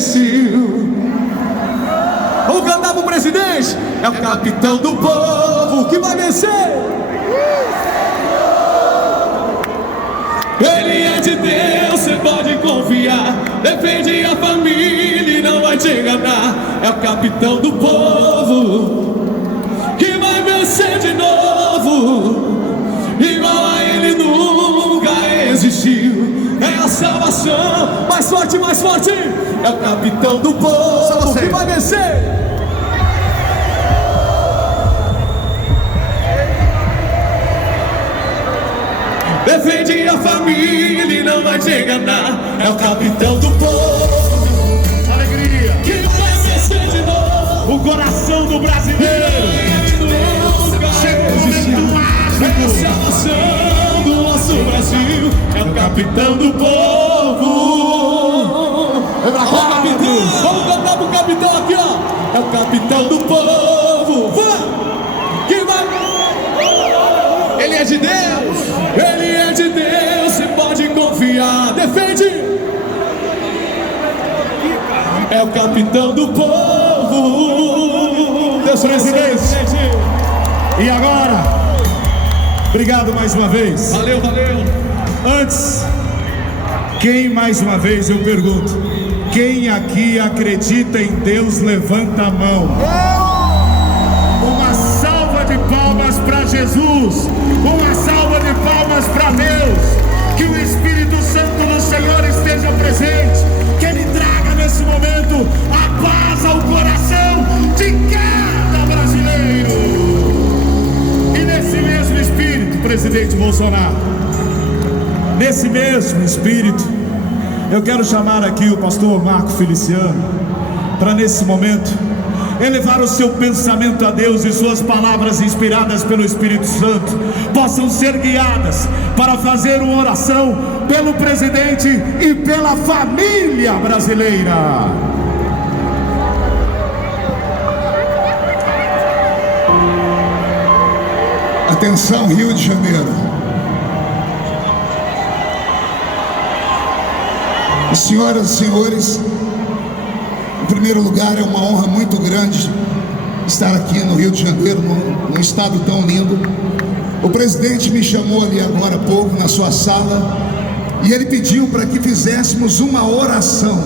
existiu. Vamos cantar pro presidente. É o capitão do povo que vai vencer. Ele é de Deus, você pode confiar. Defende a família e não vai te enganar. É o capitão do povo que vai vencer de novo. Igual a ele nunca existiu. É a salvação. Mais forte, mais forte. É o capitão do povo que vai vencer. Defende a família e não vai te enganar. É o capitão do povo. Alegria. Que vai vencer de novo. O coração do brasileiro. Chegou o momento mágico. É a salvação do nosso Brasil. É o capitão do povo. É pra cá, capitão. Vamos cantar pro capitão aqui, ó. É o capitão do povo. Vai. Que vai. Ele é de Deus. Ele é de Deus, você pode confiar. Defende. É o capitão do povo. Deus, presidente. E agora? Obrigado mais uma vez. Valeu, valeu. Antes, quem mais uma vez eu pergunto, quem aqui acredita em Deus, levanta a mão. Uma salva de palmas para Jesus. Uma salva de palmas para Deus. Que o Espírito Santo do Senhor esteja presente. Que Ele traga nesse momento a paz ao coração de cada brasileiro. E nesse mesmo espírito, presidente Bolsonaro, nesse mesmo espírito, eu quero chamar aqui o pastor Marco Feliciano para nesse momento elevar o seu pensamento a Deus e suas palavras inspiradas pelo Espírito Santo possam ser guiadas para fazer uma oração pelo presidente e pela família brasileira. Atenção, Rio de Janeiro. Senhoras e senhores, em primeiro lugar, é uma honra muito grande estar aqui no Rio de Janeiro, num estado tão lindo. O presidente me chamou ali agora há pouco na sua sala e ele pediu para que fizéssemos uma oração.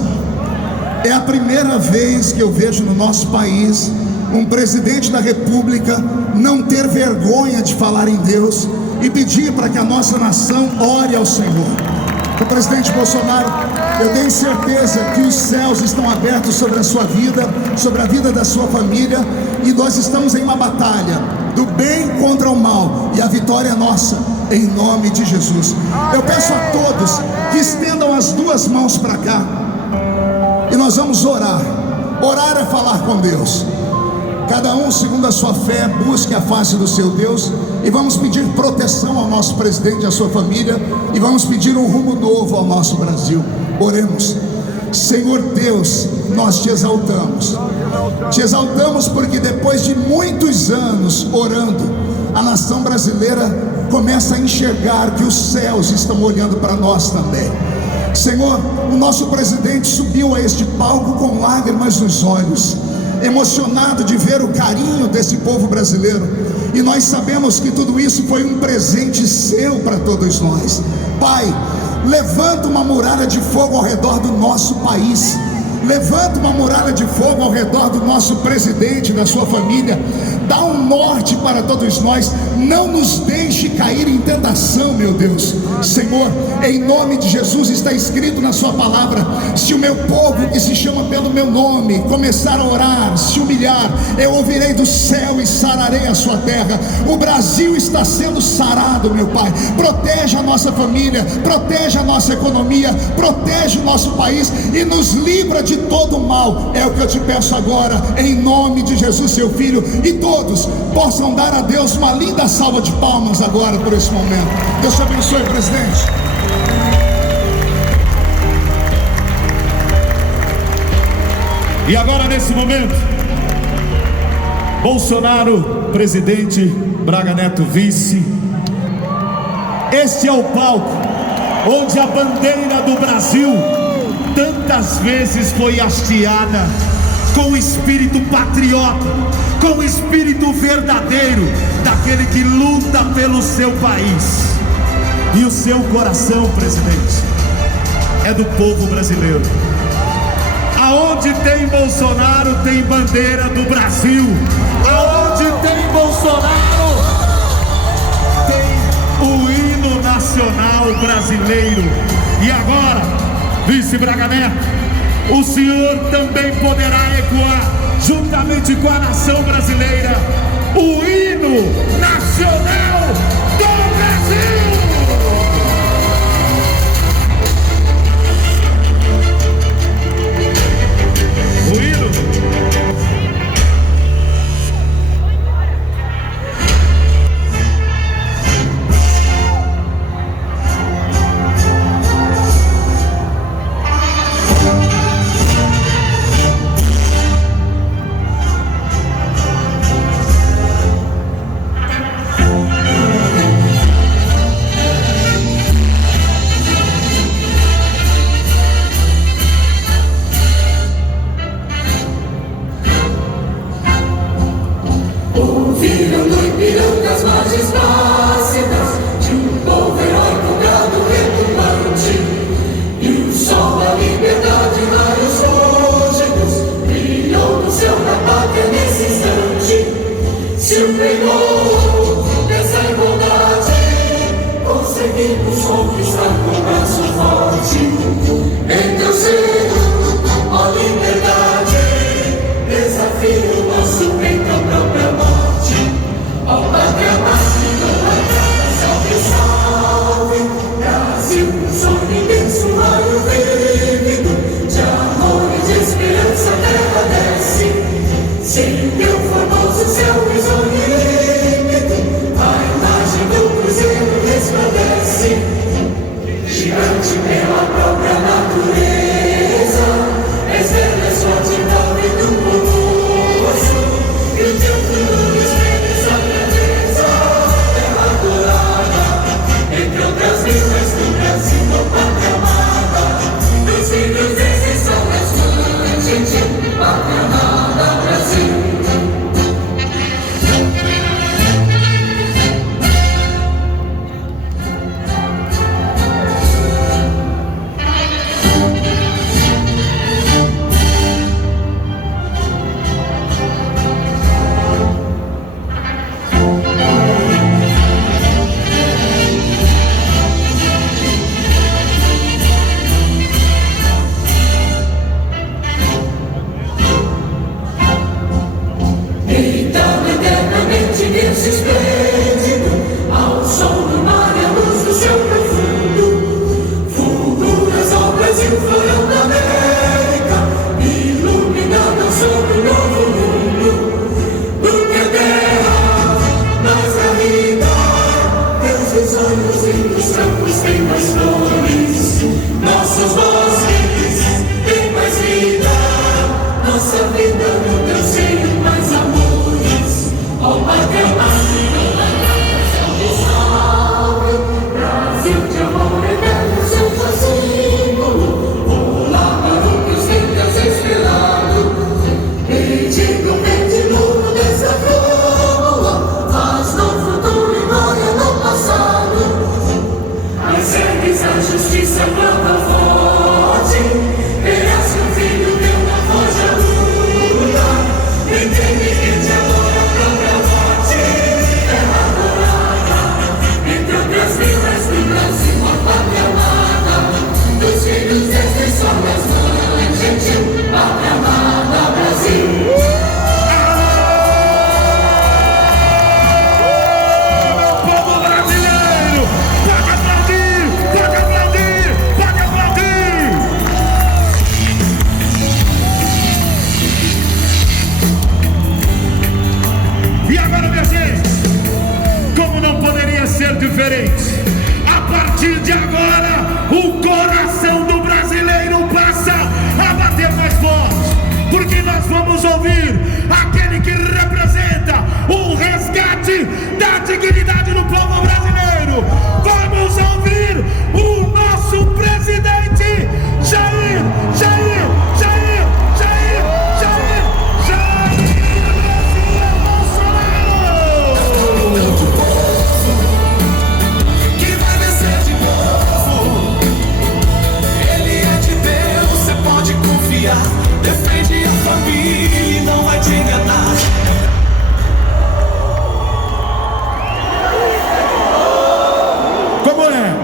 É a primeira vez que eu vejo no nosso país um presidente da República não ter vergonha de falar em Deus e pedir para que a nossa nação ore ao Senhor. O presidente Bolsonaro, eu tenho certeza que os céus estão abertos sobre a sua vida, sobre a vida da sua família, e nós estamos em uma batalha do bem contra o mal, e a vitória é nossa, em nome de Jesus. Eu peço a todos que estendam as duas mãos para cá, e nós vamos orar. Orar é falar com Deus. Cada um, segundo a sua fé, busque a face do seu Deus. E vamos pedir proteção ao nosso presidente e à sua família. E vamos pedir um rumo novo ao nosso Brasil. Oremos. Senhor Deus, nós te exaltamos. Te exaltamos porque depois de muitos anos orando, a nação brasileira começa a enxergar que os céus estão olhando para nós também. Senhor, o nosso presidente subiu a este palco com lágrimas nos olhos, emocionado de ver o carinho desse povo brasileiro, e nós sabemos que tudo isso foi um presente seu para todos nós. Pai, levanta uma muralha de fogo ao redor do nosso país, levanta uma muralha de fogo ao redor do nosso presidente, da sua família, dá um norte para todos nós, não nos deixe cair em tentação, meu Deus. Senhor, em nome de Jesus, está escrito na sua palavra: se o meu povo que se chama pelo meu nome começar a orar, se humilhar, eu ouvirei do céu e sararei a sua terra. O Brasil está sendo sarado, meu Pai. Proteja a nossa família, proteja a nossa economia, proteja o nosso país e nos livra de todo o mal. É o que eu te peço agora, em nome de Jesus, seu Filho, e todos possam dar a Deus uma linda salva de palmas agora por esse momento. Deus te abençoe, presidente. E agora, nesse momento, Bolsonaro, presidente, Braga Neto, vice. Este é o palco onde a bandeira do Brasil, tanta quantas vezes foi hasteada com o espírito patriota, com o espírito verdadeiro daquele que luta pelo seu país. E o seu coração, presidente, é do povo brasileiro. Aonde tem Bolsonaro, tem bandeira do Brasil. Aonde tem Bolsonaro, tem o hino nacional brasileiro. E agora, vice Braga Neto, o senhor também poderá ecoar, juntamente com a nação brasileira, o hino nacional do Brasil. O hino. Vamos ouvir o nosso presidente Jair deixar. Defende a família e não vai te enganar. Como é?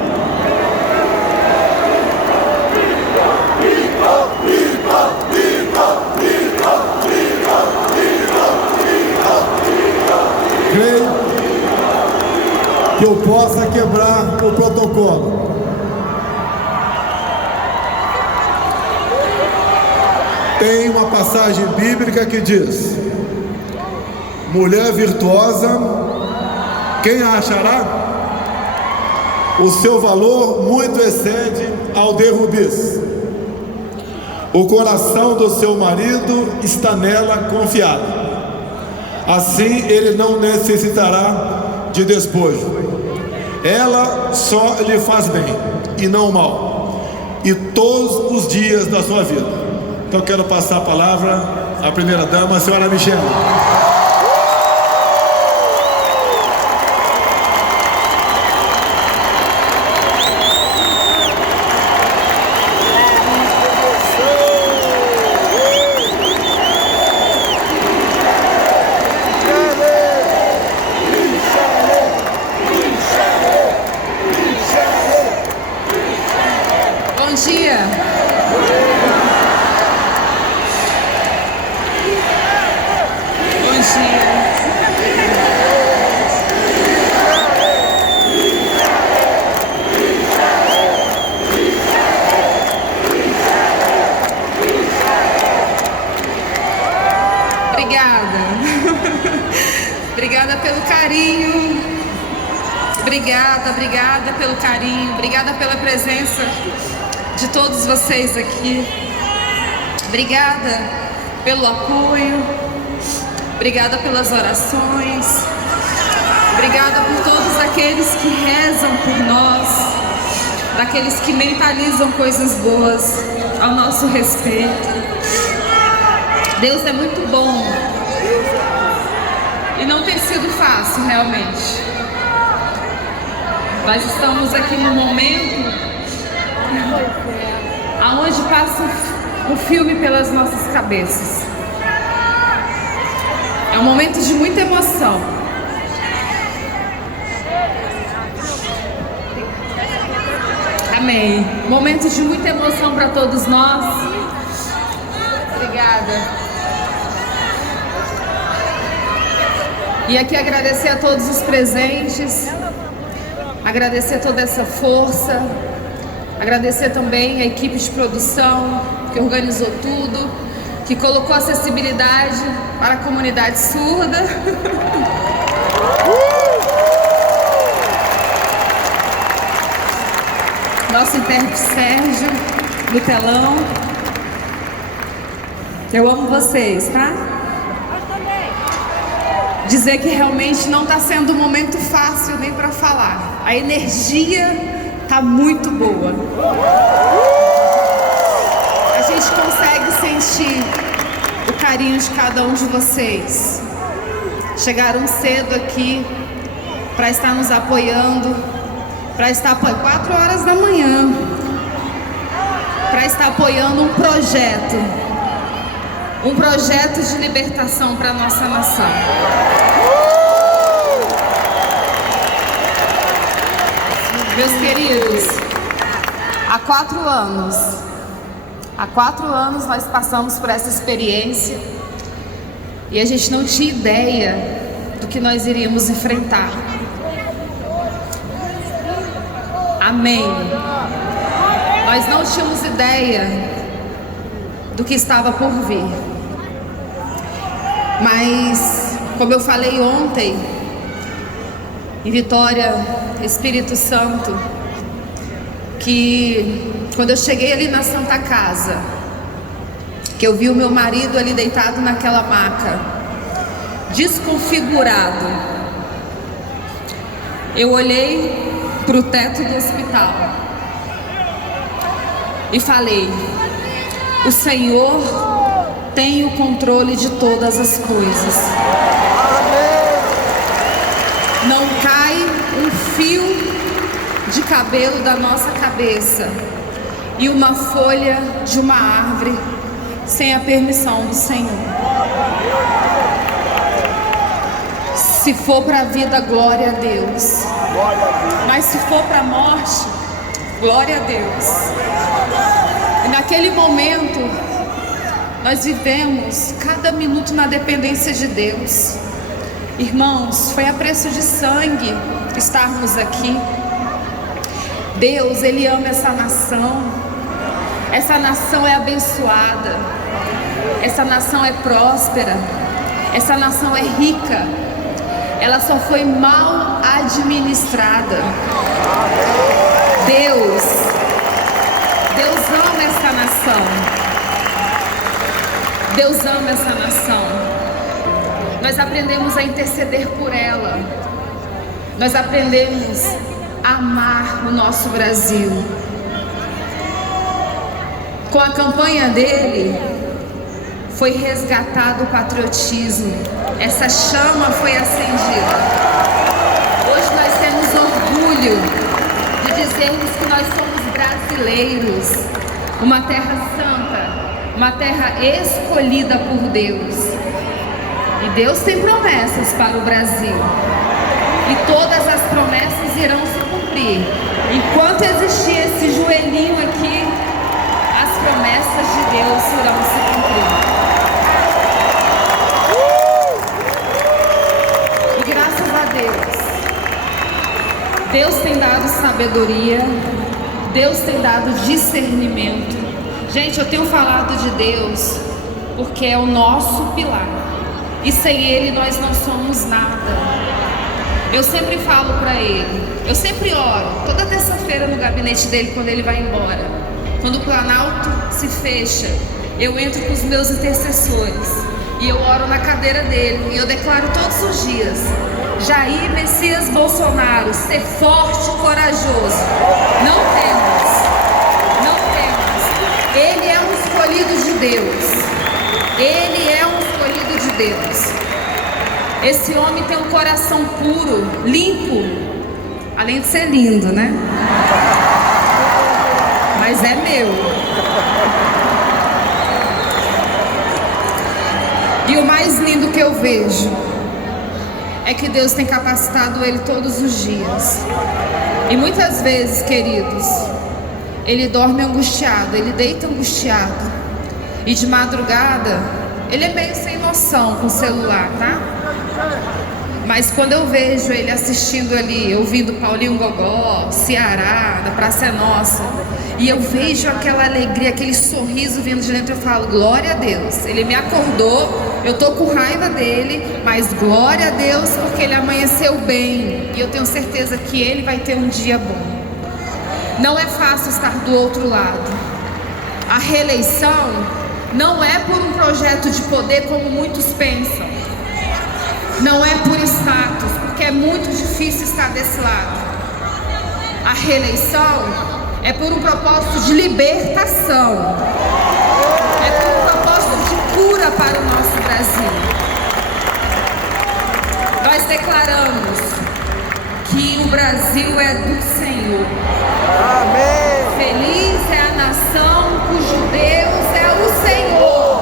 Creio que eu possa quebrar o protocolo. Tem uma passagem bíblica que diz: mulher virtuosa, quem a achará? O seu valor muito excede ao de rubis. O coração do seu marido está nela confiado. Assim ele não necessitará de despojo. Ela só lhe faz bem e não mal, e todos os dias da sua vida. Então quero passar a palavra à primeira dama, a senhora Michele. Bom dia. Bom dia. Obrigada. Obrigada pelo carinho. Obrigada pelo carinho. Obrigada pela presença de todos vocês aqui. Obrigada pelo apoio. Obrigada pelas orações. Obrigada por todos aqueles que rezam por nós, daqueles que mentalizam coisas boas ao nosso respeito. Deus é muito bom. E não tem sido fácil, realmente. Nós estamos aqui num momento aonde passa o filme pelas nossas cabeças. É um momento de muita emoção. Amém. Momento de muita emoção para todos nós. Obrigada. E aqui agradecer a todos os presentes, agradecer toda essa força, agradecer também a equipe de produção que organizou tudo, que colocou acessibilidade para a comunidade surda. Nosso intérprete Sérgio, do telão. Eu amo vocês, tá? Dizer que realmente não está sendo um momento fácil nem para falar. A energia tá muito boa. A gente consegue sentir o carinho de cada um de vocês. Chegaram cedo aqui para estar nos apoiando, para estar 4 horas da manhã, para estar apoiando um projeto de libertação para a nossa nação. Meus queridos, há 4 anos nós passamos por essa experiência e a gente não tinha ideia do que nós iríamos enfrentar. Amém. Nós não tínhamos ideia do que estava por vir. Mas, como eu falei ontem, em Vitória, Espírito Santo, que quando eu cheguei ali na Santa Casa, que eu vi o meu marido ali deitado naquela maca, desconfigurado, eu olhei para o teto do hospital e falei: o Senhor tem o controle de todas as coisas. Não cai um fio de cabelo da nossa cabeça e uma folha de uma árvore sem a permissão do Senhor. Se for para a vida, glória a Deus. Mas se for para a morte, glória a Deus. E naquele momento, nós vivemos cada minuto na dependência de Deus. Irmãos, foi a preço de sangue estarmos aqui. Deus, Ele ama essa nação. Essa nação é abençoada. Essa nação é próspera. Essa nação é rica. Ela só foi mal administrada. Deus ama essa nação. Deus ama essa nação. Nós aprendemos a interceder por ela. Nós aprendemos a amar o nosso Brasil. Com a campanha dele, foi resgatado o patriotismo. Essa chama foi acendida. Hoje nós temos orgulho de dizermos que nós somos brasileiros. Uma terra santa, uma terra escolhida por Deus. E Deus tem promessas para o Brasil. E todas as promessas irão se cumprir. Enquanto existir esse joelhinho aqui, as promessas de Deus irão se cumprir. E graças a Deus tem dado sabedoria, Deus tem dado discernimento. Gente, eu tenho falado de Deus porque é o nosso pilar. E sem Ele nós não somos nada. Eu sempre falo para Ele, eu sempre oro, toda terça-feira no gabinete dele quando ele vai embora. Quando o Planalto se fecha, eu entro com os meus intercessores e eu oro na cadeira dele e eu declaro todos os dias: Jair Messias Bolsonaro, ser forte e corajoso. Não temos. Ele é um escolhido de Deus. Ele é um escolhido de Deus. Esse homem tem um coração puro, limpo, além de ser lindo, né? Mas é meu. E o mais lindo que eu vejo é que Deus tem capacitado ele todos os dias. E muitas vezes, queridos, ele dorme angustiado, ele deita angustiado. E de madrugada, ele é meio sem noção com o celular, tá? Mas quando eu vejo ele assistindo ali, ouvindo Paulinho Gogó, Ceará, da Praça é Nossa, e eu vejo aquela alegria, aquele sorriso vindo de dentro, eu falo: glória a Deus, ele me acordou, eu tô com raiva dele, mas glória a Deus porque ele amanheceu bem, e eu tenho certeza que ele vai ter um dia bom. Não é fácil estar do outro lado. A reeleição não é por um projeto de poder como muitos pensam. Não é por status, porque é muito difícil estar desse lado. A reeleição é por um propósito de libertação. É por um propósito de cura para o nosso Brasil. Nós declaramos que o Brasil é do Senhor. Amém. Feliz é a nação cujo Deus é o Senhor.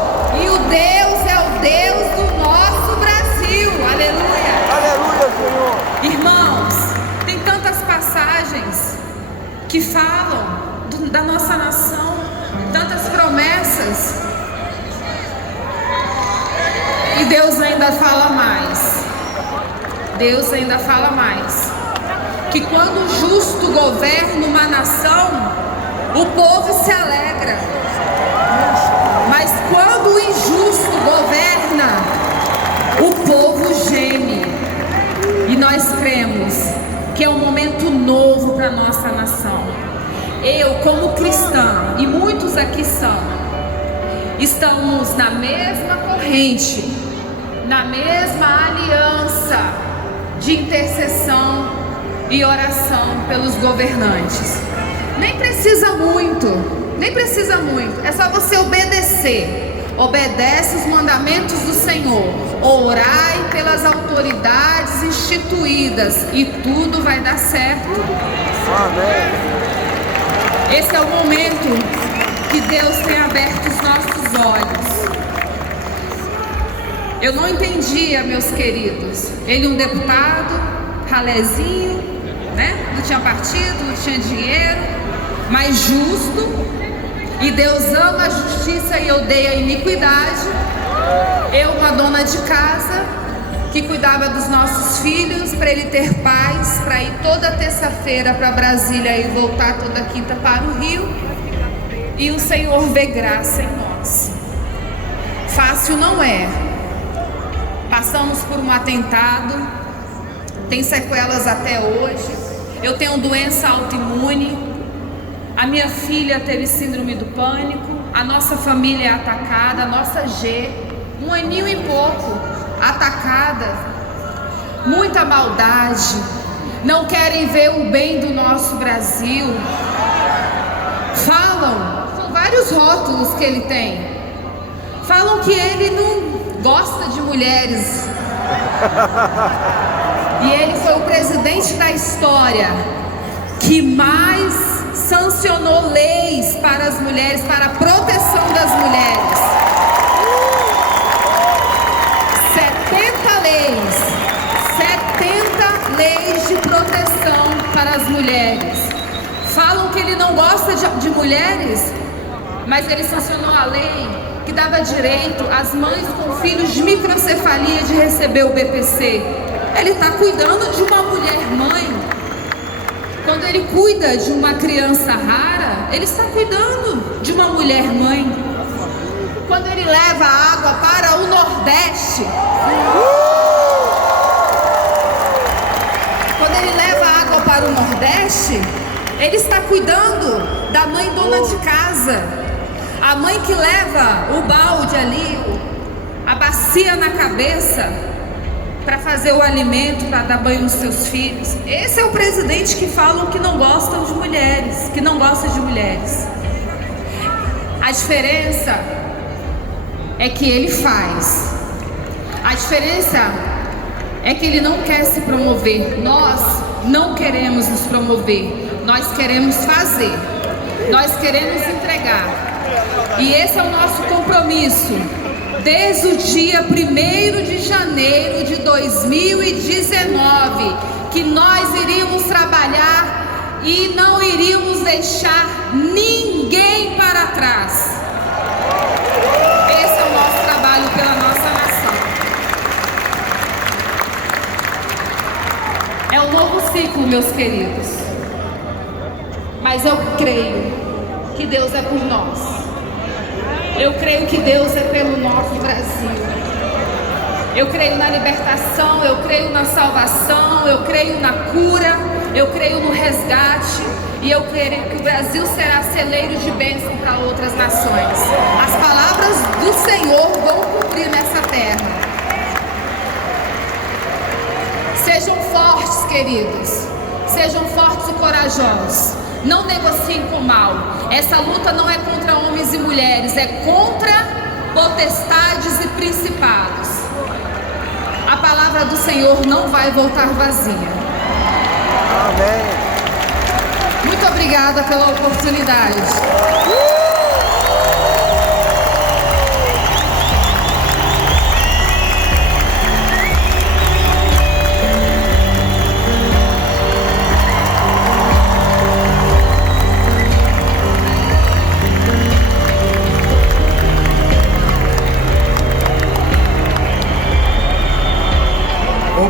E o Deus é o Deus do nosso Brasil. Aleluia. Aleluia, Senhor. Irmãos, tem tantas passagens que falam da nossa nação, tantas promessas. E Deus ainda fala mais. Deus ainda fala mais. Que quando o justo governa uma nação, o povo se alegra. Mas quando o injusto governa, o povo geme. E nós cremos que é um momento novo para a nossa nação. Eu, como cristã, e muitos aqui são, estamos na mesma corrente, na mesma aliança de intercessão e oração pelos governantes. Nem precisa muito, é só você obedecer. Obedece os mandamentos do Senhor, orai pelas autoridades instituídas e tudo vai dar certo. Amém. Esse é o momento que Deus tem aberto os nossos olhos. Eu não entendia, meus queridos, ele um deputado, ralezinho, né? Não tinha partido, não tinha dinheiro, mas justo, e Deus ama a justiça e odeia a iniquidade. Eu, uma dona de casa, que cuidava dos nossos filhos, para ele ter paz, para ir toda terça-feira para Brasília e voltar toda quinta para o Rio, e o Senhor vê graça em nós. Fácil não é. Passamos por um atentado, tem sequelas até hoje. Eu tenho doença autoimune, a minha filha teve síndrome do pânico, a nossa família é atacada, a nossa G, 1 aninho e pouco, atacada, muita maldade, não querem ver o bem do nosso Brasil. Falam, são vários rótulos que ele tem, falam que ele não gosta de mulheres, e ele foi o presidente da história que mais sancionou leis para as mulheres, para a proteção das mulheres. 70 leis de proteção para as mulheres. Falam que ele não gosta de mulheres, mas ele sancionou a lei que dava direito às mães com filhos de microcefalia de receber o BPC. Ele está cuidando de uma mulher mãe. Quando ele cuida de uma criança rara, ele está cuidando de uma mulher mãe. Quando ele leva água para o Nordeste, para o Nordeste, ele está cuidando da mãe dona de casa, a mãe que leva o balde ali, a bacia na cabeça para fazer o alimento, para dar banho nos seus filhos. Esse é o presidente que falam que não gostam de mulheres, que não gosta de mulheres. A diferença é que ele faz. A diferença é que ele não quer se promover. Nós não queremos nos promover, nós queremos fazer, nós queremos entregar. E esse é o nosso compromisso. Desde o dia 1º de janeiro de 2019, que nós iríamos trabalhar e não iríamos deixar ninguém para trás. Esse é o nosso trabalho pela nossa nação. É um novo ciclo, meus queridos. Mas eu creio que Deus é por nós. Eu creio que Deus é pelo nosso Brasil. Eu creio na libertação, eu creio na salvação, eu creio na cura, eu creio no resgate. E eu creio que o Brasil será celeiro de bênção para outras nações. As palavras do Senhor vão cumprir nessa terra. Sejam fortes, queridos. Sejam fortes e corajosos. Não negociem com o mal. Essa luta não é contra homens e mulheres, é contra potestades e principados. A palavra do Senhor não vai voltar vazia. Amém. Muito obrigada pela oportunidade.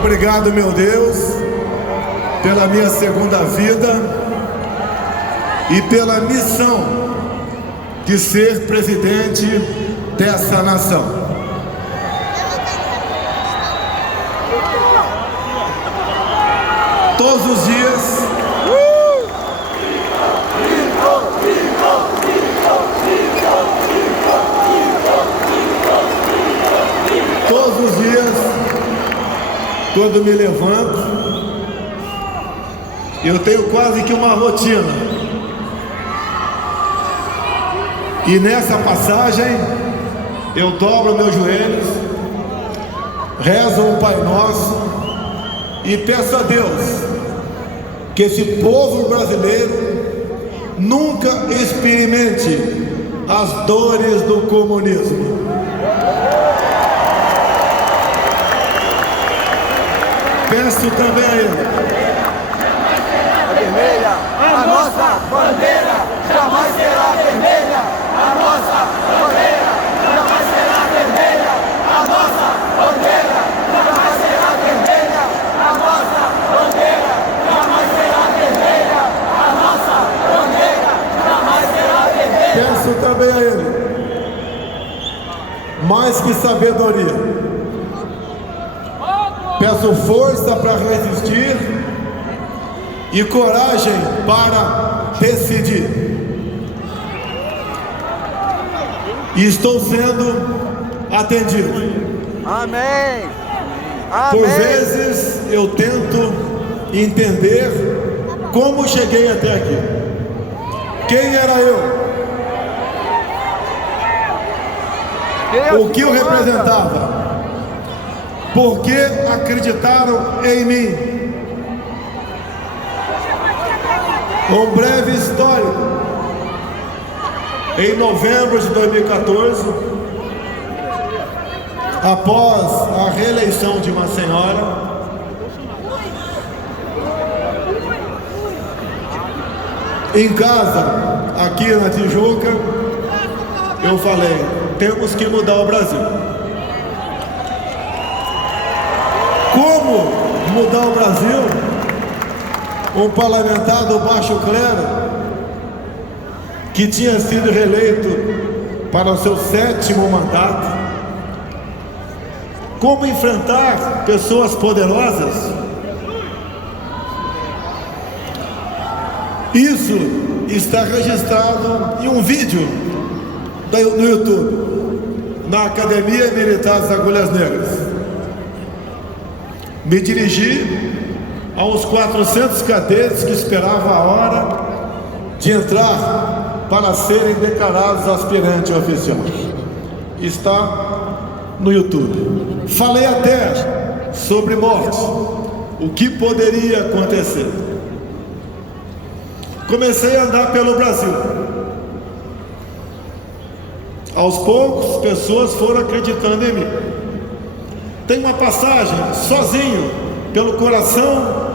Obrigado, meu Deus, pela minha segunda vida e pela missão de ser presidente dessa nação. Todos os dias, quando me levanto, eu tenho quase que uma rotina. E nessa passagem, eu dobro meus joelhos, rezo o Pai Nosso e peço a Deus que esse povo brasileiro nunca experimente as dores do comunismo. Peço também a ele. Vermelha, a nossa bandeira jamais será vermelha. A nossa bandeira jamais será vermelha. A nossa bandeira jamais será vermelha. A nossa bandeira jamais será vermelha. A nossa bandeira jamais será vermelha. Peço também a ele mais que sabedoria. Peço força para resistir e coragem para decidir. E estou sendo atendido. Amém. Por Amém. vezes eu tento entender como cheguei até aqui. Quem era eu? O que eu representava? Por que acreditaram em mim? Um breve histórico. Em novembro de 2014, após a reeleição de uma senhora, em casa, aqui na Tijuca, eu falei, temos que mudar o Brasil. Como mudar o Brasil? Um parlamentar do baixo clero, que tinha sido reeleito para o seu 7º mandato. Como enfrentar pessoas poderosas? Isso está registrado em um vídeo no YouTube, na Academia Militar das Agulhas Negras. Me dirigi a uns 400 cadetes que esperavam a hora de entrar para serem declarados aspirantes oficiais. Está no YouTube. Falei até sobre morte, o que poderia acontecer. Comecei a andar pelo Brasil. Aos poucos, pessoas foram acreditando em mim. Tem uma passagem sozinho pelo coração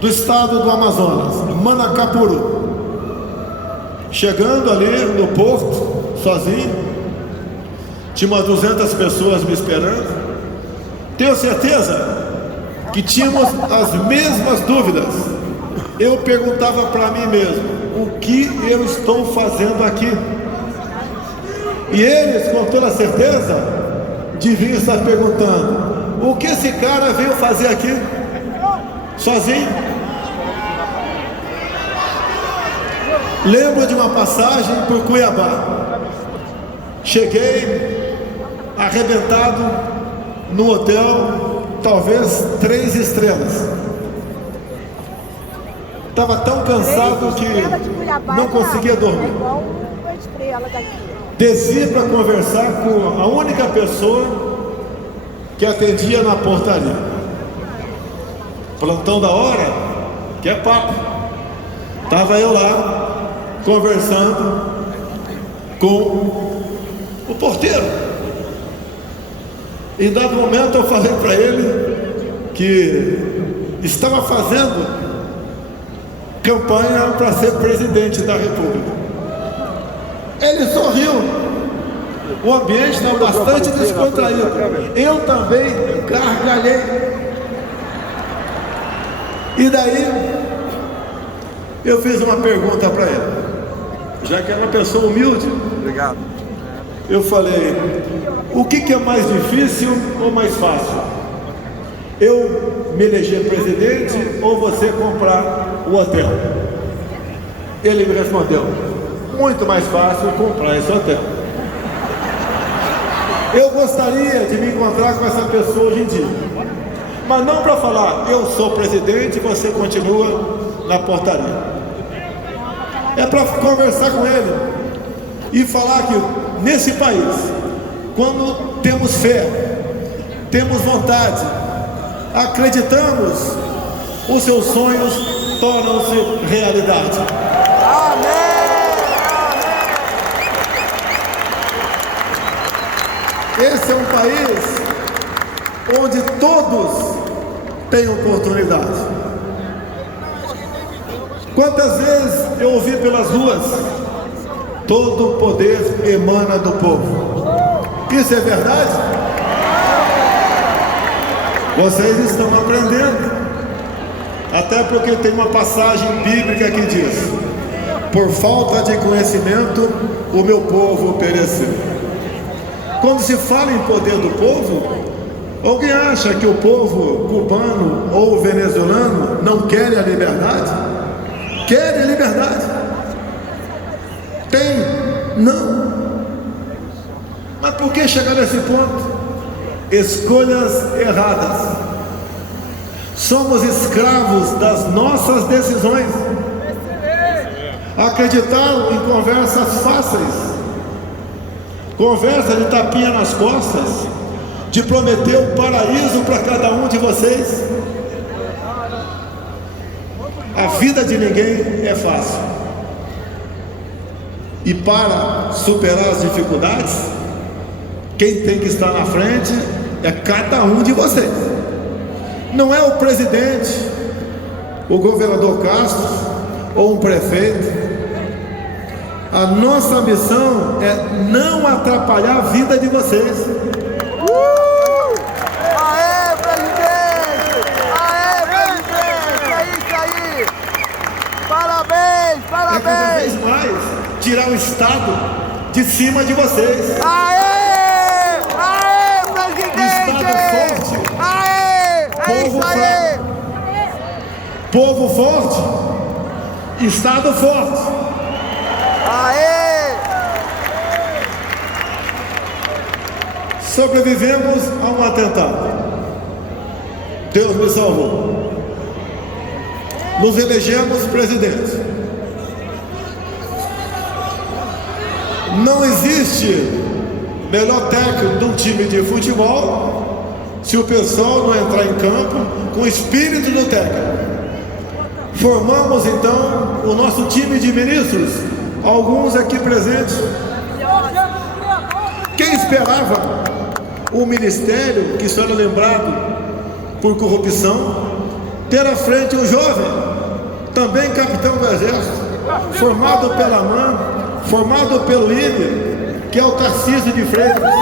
do estado do Amazonas, Manacapuru. Chegando ali no porto, sozinho, tinha umas 200 pessoas me esperando. Tenho certeza que tínhamos as mesmas dúvidas. Eu perguntava para mim mesmo, o que eu estou fazendo aqui? E eles, com toda certeza, deviam estar perguntando, o que esse cara veio fazer aqui? Sozinho? Lembro de uma passagem por Cuiabá. Cheguei arrebentado no hotel, talvez 3 estrelas. Estava tão cansado que não conseguia dormir. Desci para conversar com a única pessoa que atendia na portaria. Plantão da hora, que é papo. Estava eu lá, conversando com o porteiro. Em dado momento eu falei para ele que estava fazendo campanha para ser presidente da República. Ele sorriu. O ambiente estava bastante descontraído. Eu também gargalhei. E daí eu fiz uma pergunta para ele, já que era uma pessoa humilde. Obrigado. Eu falei, o que é mais difícil ou mais fácil? Eu me eleger presidente ou você comprar o hotel? Ele me respondeu, muito mais fácil comprar esse hotel. Eu gostaria de me encontrar com essa pessoa hoje em dia, mas não para falar, eu sou presidente e você continua na portaria. É para conversar com ele e falar que nesse país, quando temos fé, temos vontade, acreditamos, os seus sonhos tornam-se realidade. Amém! Esse é um país onde todos têm oportunidade. Quantas vezes eu ouvi pelas ruas: todo o poder emana do povo. Isso é verdade? Vocês estão aprendendo. Até porque tem uma passagem bíblica que diz: por falta de conhecimento, o meu povo pereceu. Quando se fala em poder do povo, alguém acha que o povo cubano ou venezuelano não quer a liberdade? Querem liberdade? Tem? Não. Mas por que chegar nesse ponto? Escolhas erradas. Somos escravos das nossas decisões. Acreditaram em conversas fáceis, conversa de tapinha nas costas, de prometer o paraíso para cada um de vocês. A vida de ninguém é fácil. E para superar as dificuldades, quem tem que estar na frente é cada um de vocês. Não é o presidente, o governador Castro ou um prefeito. A nossa missão é não atrapalhar a vida de vocês. Aê, presidente! Aê, presidente! É isso aí! Parabéns, É parabéns! cada vez mais tirar o Estado de cima de vocês. Aê! Aê, presidente! Estado forte. Aê! É isso aí! Povo forte, Estado forte. Aê! Sobrevivemos a um atentado. Deus me salvou. Nos elegemos presidente. Não existe melhor técnico de um time de futebol se o pessoal não entrar em campo com o espírito do técnico. Formamos então o nosso time de ministros, alguns aqui presentes. Quem esperava o ministério, que só era lembrado por corrupção, ter à frente um jovem, também capitão do exército, formado pela MAN, formado pelo INE, que é o Tarcísio de Freitas.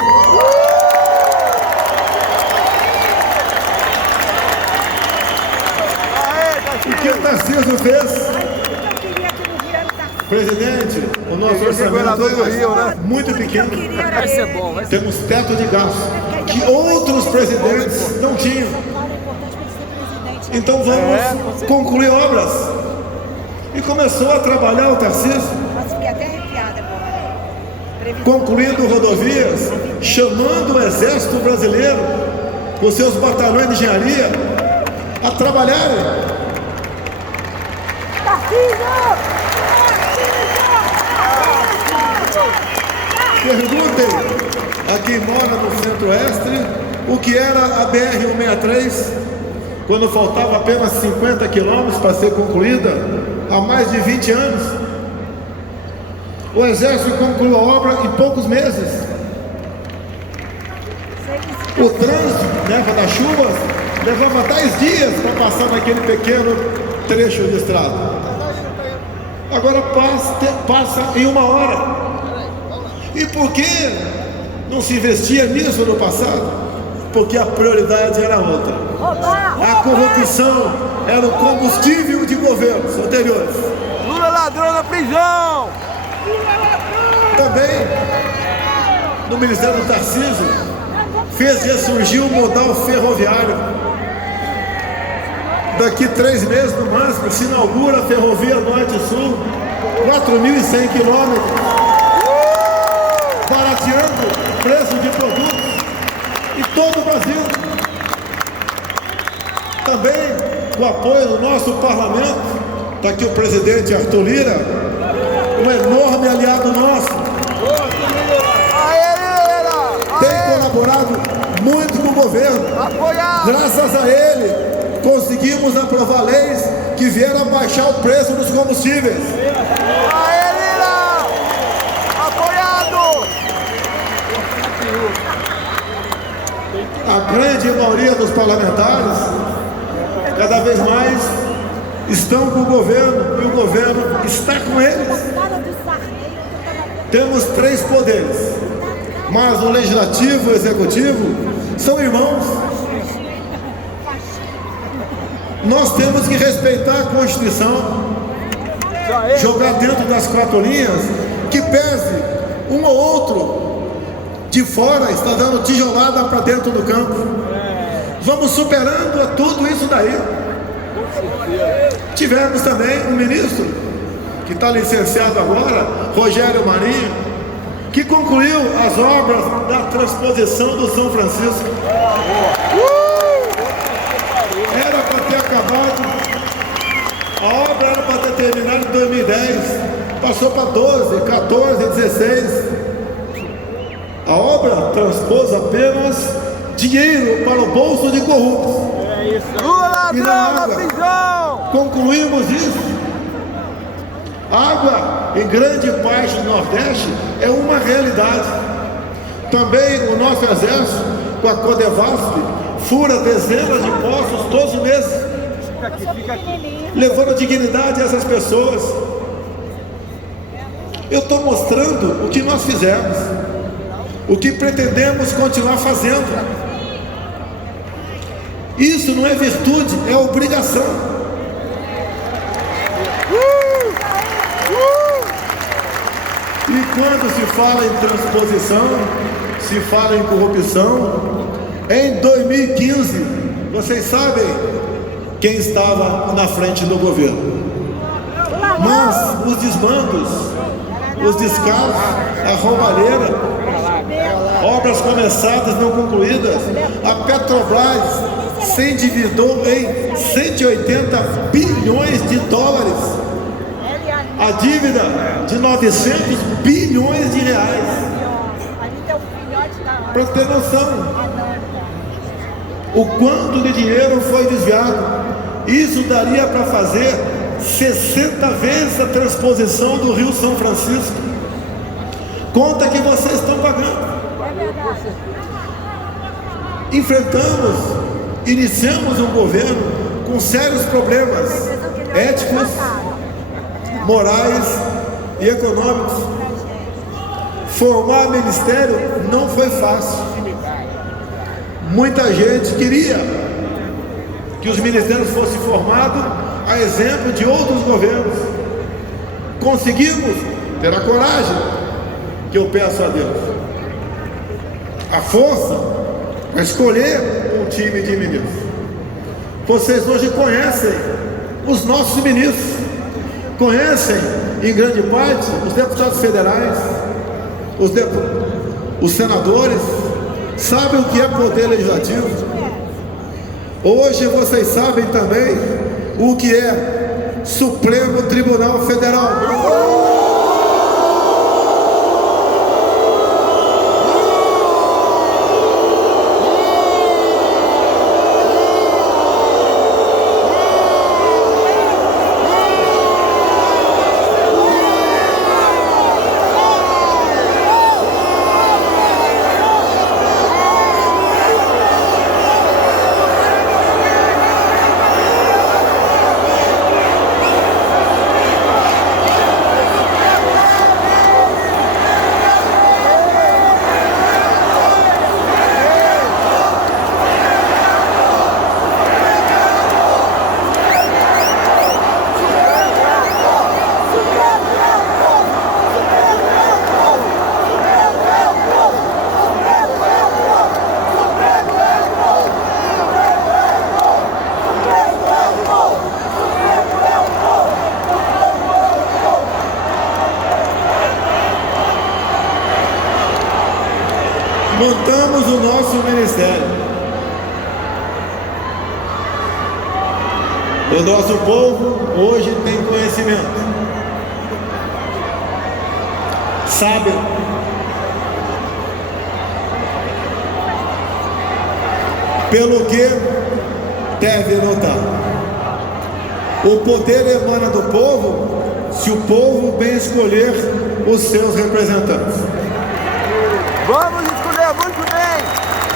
O que o Tarcísio fez? Presidente, o nosso orçamento é muito pequeno. Vai ser bom, vai ser Temos teto de gasto que outros presidentes não tinham. Então vamos concluir obras. E começou a trabalhar o Tarcísio, Fiquei até arrepiada agora. concluindo rodovias, chamando o Exército Brasileiro, com seus batalhões de engenharia, a trabalharem. Perguntem a quem mora no Centro-Oeste o que era a BR-163, quando faltava apenas 50 quilômetros para ser concluída, há mais de 20 anos. O Exército concluiu a obra em poucos meses. O trânsito, na época das chuvas, levava 10 dias para passar naquele pequeno trecho de estrada. Agora passa em 1 hora. E por que não se investia nisso no passado? Porque a prioridade era outra. A corrupção era o combustível de governos anteriores. Lula ladrão na prisão! Também, no Ministério do Tarcísio, fez ressurgir o modal ferroviário. Daqui 3 meses, no máximo, se inaugura a ferrovia Norte-Sul, 4.100 quilômetros, barateando o preço de produtos em todo o Brasil. Também, com o apoio do nosso parlamento, está aqui o presidente Arthur Lira, um enorme aliado nosso, tem colaborado muito com o governo. Apoiado! Graças a ele, conseguimos aprovar leis que vieram a baixar o preço dos combustíveis. Aê, Lira! Apoiado! a grande maioria dos parlamentares, cada vez mais, estão com o governo e o governo está com eles. Temos 3 poderes, mas o legislativo e o executivo são irmãos. Nós temos que respeitar a Constituição, jogar dentro das 4 linhas, que pese um ou outro de fora está dando tijolada para dentro do campo. Vamos superando tudo isso daí. Tivemos também um ministro que está licenciado agora, Rogério Marinho, que concluiu as obras da transposição do São Francisco. Era para ter acabado, a obra era para ter terminado em 2010, passou para 12, 14, 16. A obra transpôs apenas dinheiro para o bolso de corruptos. E na água, concluímos isso. Água em grande parte do Nordeste é uma realidade. Também o nosso exército, com a Codevasp, fura dezenas de poços todos os meses, levando dignidade a essas pessoas. Eu estou mostrando o que nós fizemos, o que pretendemos continuar fazendo. Isso não é virtude, é obrigação. E quando se fala em transposição, se fala em corrupção, em 2015, vocês sabem quem estava na frente do governo. Mas os desmandos, os descasos, a roubalheira, obras começadas não concluídas, a Petrobras se endividou em 180 bilhões de dólares, a dívida de 900 bilhões de reais. Para ter noção o quanto de dinheiro foi desviado, isso daria para fazer 60 vezes a transposição do Rio São Francisco. Conta que vocês estão pagando. Iniciamos um governo com sérios problemas éticos, morais e econômicos. Formar ministério não foi fácil. Muita gente queria que os ministérios fossem formados a exemplo de outros governos. Conseguimos ter a coragem que eu peço a Deus, a força para escolher um time de ministros. Vocês hoje conhecem os nossos ministros, conhecem em grande parte os deputados federais, os senadores, sabem o que é poder legislativo. Hoje vocês sabem também o que é Supremo Tribunal Federal. Montamos o nosso ministério. O nosso povo hoje tem conhecimento, sabe pelo que deve lutar. O poder emana do povo se o povo bem escolher os seus representantes. Vamos escolher muito bem!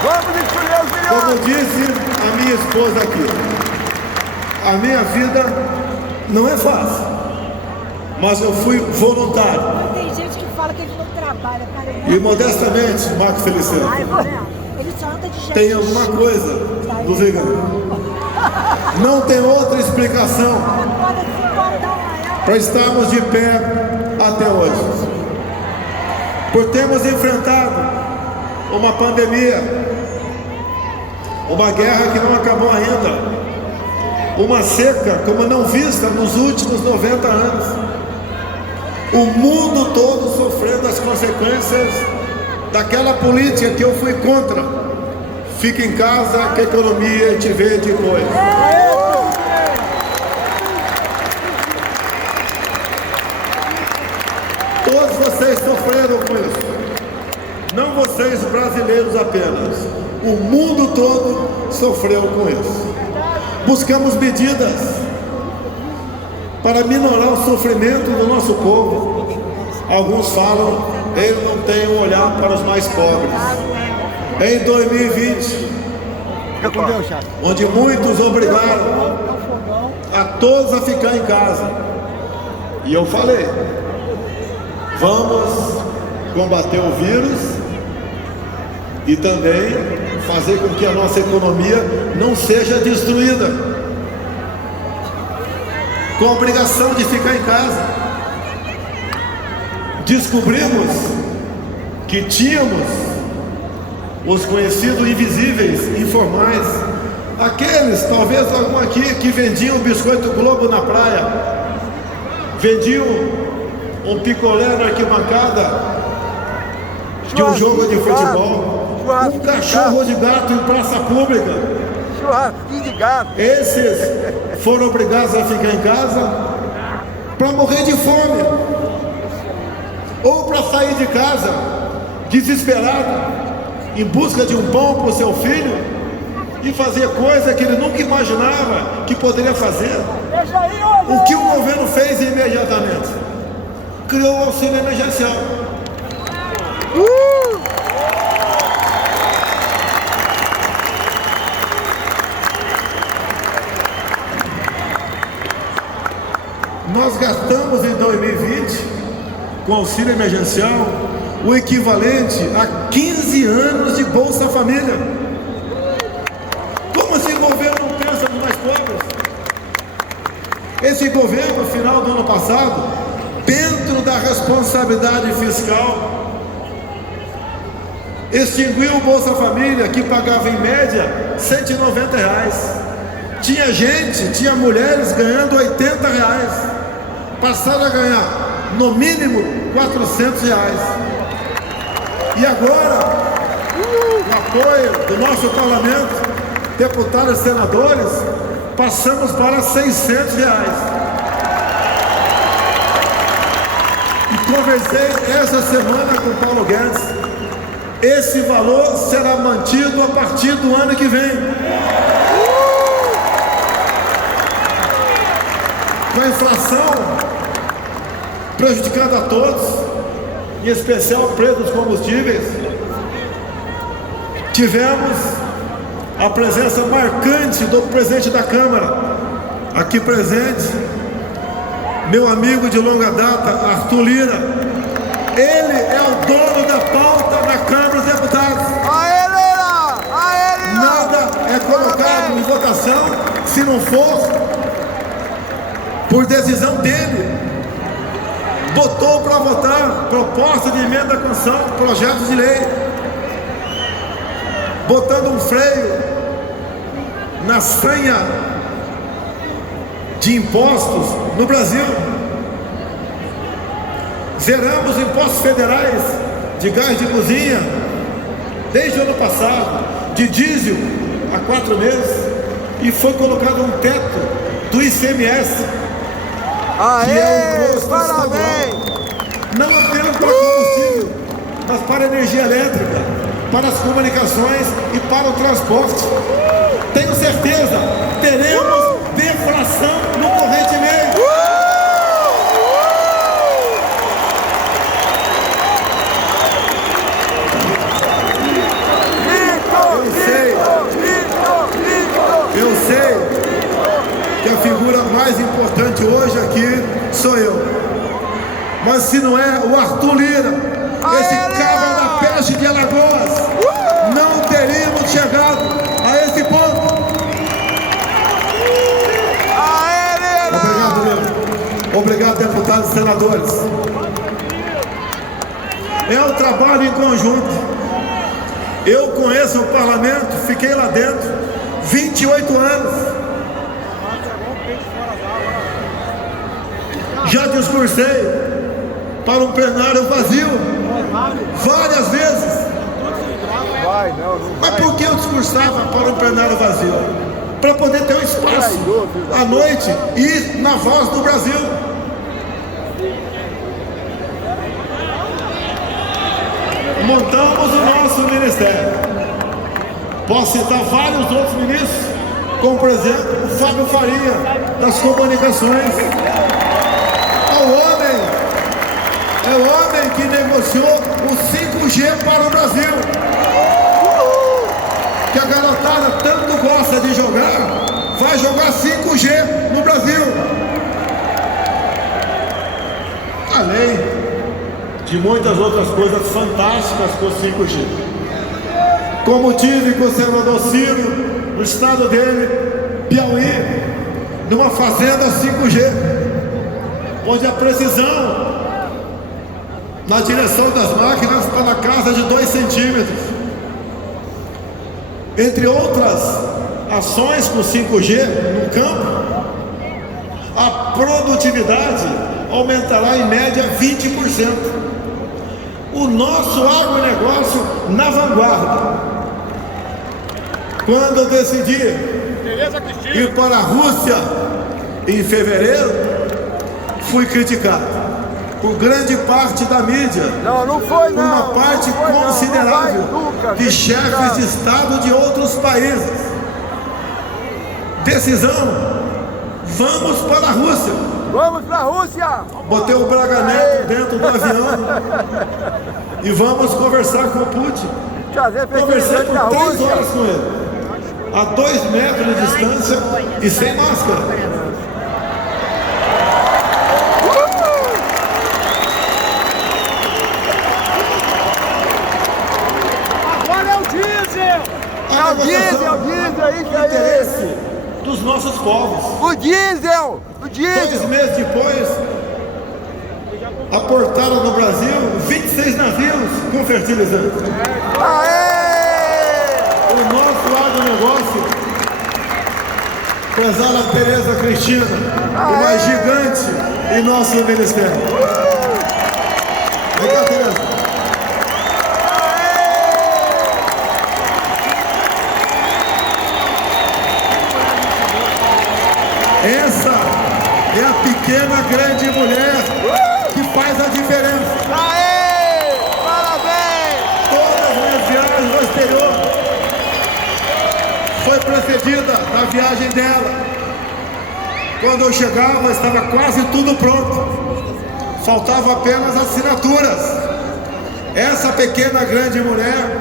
Vamos escolher os melhores. Como disse a minha esposa aqui, a minha vida não é fácil, mas eu fui voluntário. Tem gente que fala que ele não trabalha, cara. E modestamente, Marco Feliciano, Ele só anda de jeito. tem alguma coisa do vegano. Não tem outra explicação para estarmos de pé até hoje. Por termos enfrentado uma pandemia, uma guerra que não acabou ainda, uma seca como não vista nos últimos 90 anos. O mundo todo sofrendo as consequências daquela política que eu fui contra. Fica em casa que a economia te vê depois. Todos vocês sofreram com isso. Não vocês brasileiros apenas. O mundo todo sofreu com isso. Buscamos medidas para minorar o sofrimento do nosso povo. Alguns falam, ele não tem um olhar para os mais pobres. Em 2020, onde muitos obrigaram a todos a ficar em casa, e eu falei, vamos combater o vírus e também fazer com que a nossa economia não seja destruída, com a obrigação de ficar em casa. Descobrimos que tínhamos os conhecidos invisíveis, informais, aqueles, talvez algum aqui, que vendiam biscoito Globo na praia, vendiam um picolé na arquibancada de um jogo de futebol, um cachorro de gato em praça pública. Churrasquinho de gato. Esses foram obrigados a ficar em casa para morrer de fome, ou para sair de casa desesperado, em busca de um pão para o seu filho e fazer coisa que ele nunca imaginava que poderia fazer. O que o governo fez imediatamente? Criou o auxílio emergencial. Nós gastamos em 2020, com auxílio emergencial, o equivalente a 15 anos de Bolsa Família. Como esse governo não pensa nos mais pobres? Esse governo, no final do ano passado, dentro da responsabilidade fiscal, extinguiu o Bolsa Família, que pagava em média R$190. Tinha mulheres ganhando R$80, passaram a ganhar no mínimo R$400. E agora, com apoio do nosso parlamento, deputados e senadores, passamos para R$600. E conversei essa semana com o Paulo Guedes. Esse valor será mantido a partir do ano que vem. Com a inflação prejudicando a todos, em especial o preço dos combustíveis, tivemos a presença marcante do presidente da Câmara, aqui presente, meu amigo de longa data, Arthur Lira. Ele é o dono da pauta na Câmara dos Deputados. Aê, Lira! Aê, Lira! Nada é colocado em votação se não for por decisão dele. Botou para votar proposta de emenda à Constituição, projeto de lei, botando um freio na sanha de impostos no Brasil. Zeramos impostos federais de gás de cozinha desde o ano passado, de diesel há 4 meses, e foi colocado um teto do ICMS. Aê, parabéns! Não apenas para combustível, mas para a energia elétrica, para as comunicações e para o transporte. Tenho certeza, teremos deflação no corrente meio. se não é o Arthur Lira, esse cabra da peste de Alagoas, não teríamos chegado a esse ponto. Obrigado, Lira. Obrigado, deputados e senadores. É um trabalho em conjunto. Eu conheço o parlamento, fiquei lá dentro 28 anos. Já discursei para um plenário vazio várias vezes. Mas por que eu discursava para um plenário vazio? Para poder ter um espaço à noite e na Voz do Brasil. Montamos o nosso ministério. Posso citar vários outros ministros, como por exemplo o Fábio Faria, das comunicações. É o homem que negociou o 5G para o Brasil. Que a garotada tanto gosta de jogar, vai jogar 5G no Brasil. Além de muitas outras coisas fantásticas com o 5G. Como tive com o senador Ciro, no estado dele, Piauí, numa fazenda 5G, onde a precisão na direção das máquinas está na casa de 2 centímetros. Entre outras ações com 5G no campo, a produtividade aumentará em média 20%. O nosso agronegócio na vanguarda. Quando eu decidi ir para a Rússia em fevereiro, fui criticado por grande parte da mídia, por uma parte considerável de chefes de Estado de outros países. Decisão: vamos para a Rússia. Vamos para a Rússia! Botei o Braga Neto dentro do avião e vamos conversar com o Putin. Conversei por 3 horas com ele, a 2 metros de distância e sem máscara. É o diesel, é isso aí. Interesse dos nossos povos. O diesel! 2 meses depois, aportaram no Brasil 26 navios com fertilizante. O nosso agronegócio, prezada Tereza Cristina, uma gigante em nosso ministério. Vem cá, Tereza. Essa é a pequena grande mulher que faz a diferença. Aê! Parabéns! Todas as minhas viagens no exterior foi precedida da viagem dela. Quando eu chegava, estava quase tudo pronto. Faltava apenas assinaturas. Essa pequena grande mulher,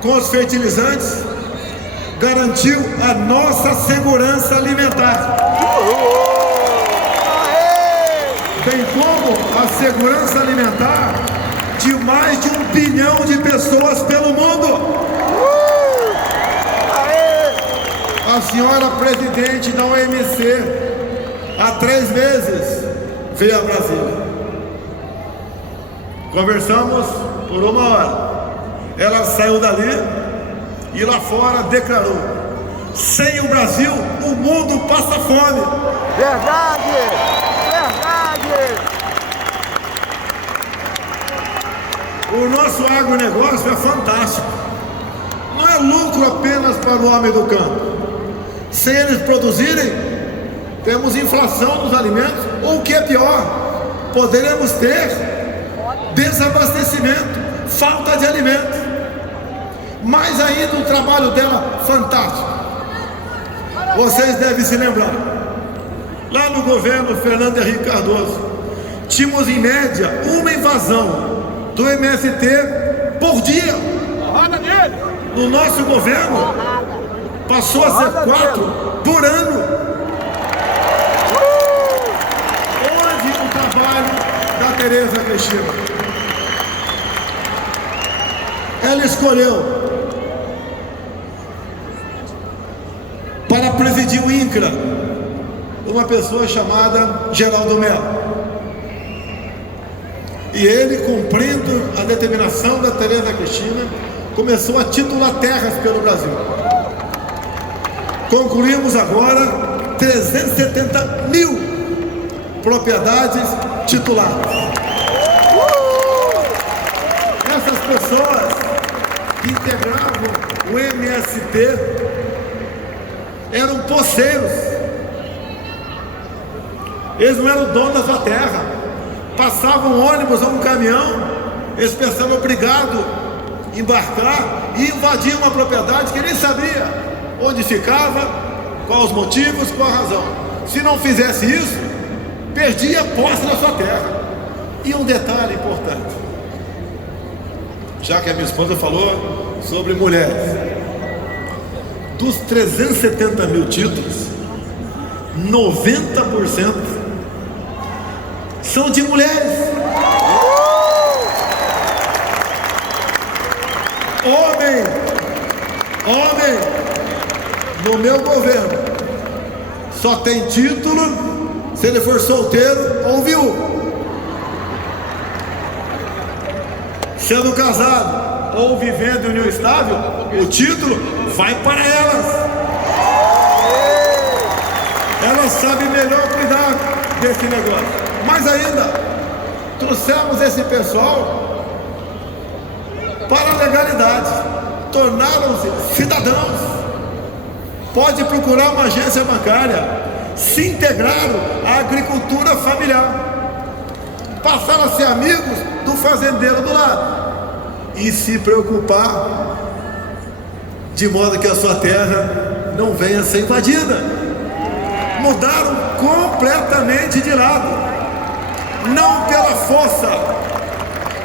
com os fertilizantes, garantiu a nossa segurança alimentar. Bem como a segurança alimentar de mais de 1 bilhão de pessoas pelo mundo. A senhora presidente da OMC, há 3 vezes, veio a Brasília. Conversamos por 1 hora. Ela saiu dali e lá fora declarou: sem o Brasil, o mundo passa fome. Verdade! Verdade! O nosso agronegócio é fantástico. Não é lucro apenas para o homem do campo. Sem eles produzirem, temos inflação dos alimentos, ou o que é pior, poderemos ter desabastecimento, falta de alimentos. Mais ainda o trabalho dela fantástico. Vocês devem se lembrar, lá no governo Fernando Henrique Cardoso, tínhamos em média uma invasão do MST por dia. No nosso governo passou a ser 4 por ano. Onde o trabalho da Tereza Cristina. Ela escolheu para presidir o INCRA uma pessoa chamada Geraldo Mello. E ele, cumprindo a determinação da Tereza Cristina, começou a titular terras pelo Brasil. Concluímos agora 370 mil propriedades tituladas. Essas pessoas que integravam o MST eram poceiros. Eles não eram donos da sua terra. Passavam um ônibus ou um caminhão, eles pensavam obrigado a embarcar e invadiam uma propriedade que nem sabia onde ficava, quais os motivos, qual a razão. Se não fizesse isso, perdia a posse da sua terra. E um detalhe importante, já que a minha esposa falou sobre mulheres, dos 370 mil títulos, 90% são de mulheres. Homem, no meu governo, só tem título se ele for solteiro ou viúvo. Sendo casado ou vivendo em união estável, o título vai para elas. Elas sabem melhor cuidar desse negócio. Mais ainda, trouxemos esse pessoal para a legalidade, tornaram-se cidadãos. Pode procurar uma agência bancária, se integraram à agricultura familiar, passaram a ser amigos do fazendeiro do lado e se preocupar de modo que a sua terra não venha a ser invadida. Mudaram completamente de lado, não pela força,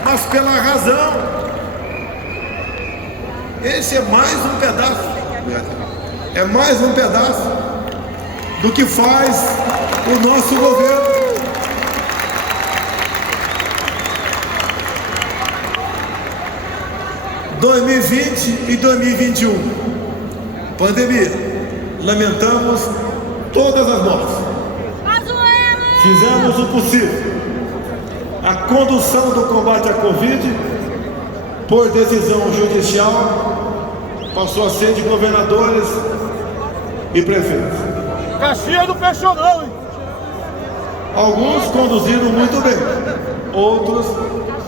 mas pela razão. Esse é mais um pedaço, do que faz o nosso governo. Em 2020 e 2021, pandemia, lamentamos todas as mortes. Fizemos o possível. A condução do combate à Covid, por decisão judicial, passou a ser de governadores e prefeitos. Caxias não fechou não, hein? Alguns conduziram muito bem, outros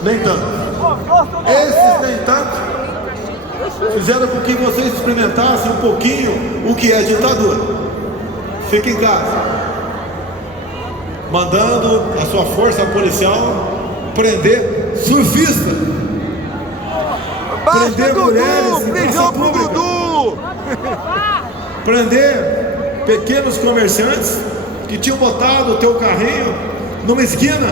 nem tanto. Esses nem tanto fizeram com que vocês experimentassem um pouquinho o que é ditadura. Fique em casa, mandando a sua força policial prender surfista, prender mulheres em praça pública, prender pequenos comerciantes que tinham botado o teu carrinho numa esquina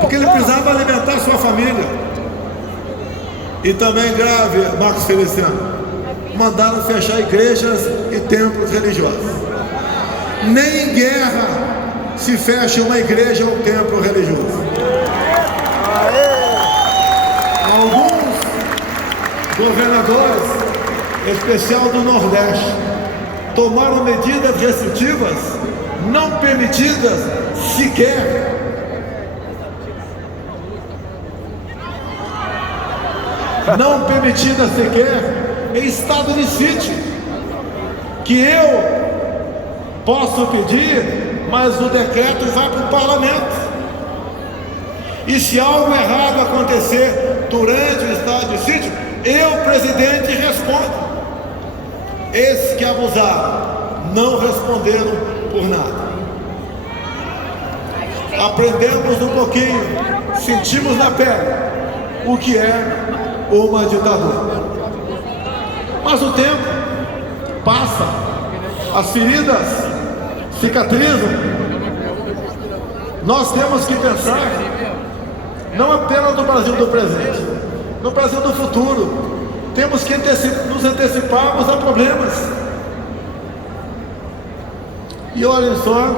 porque ele precisava alimentar sua família. E também grave, Marcos Feliciano, mandaram fechar igrejas e templos religiosos. Nem em guerra se fecha uma igreja ou um templo religioso. Alguns governadores, em especial do Nordeste, tomaram medidas restritivas não permitidas sequer em estado de sítio, que eu posso pedir, mas o decreto vai para o parlamento. E se algo errado acontecer durante o estado de sítio, eu, presidente, respondo. Esses que abusaram não responderam por nada. Aprendemos um pouquinho, sentimos na pele o que é uma ditadura. Mas o tempo passa, as feridas cicatrizam. Nós temos que pensar não apenas no Brasil do presente, no Brasil do futuro. Temos que nos anteciparmos a problemas. E olhem só,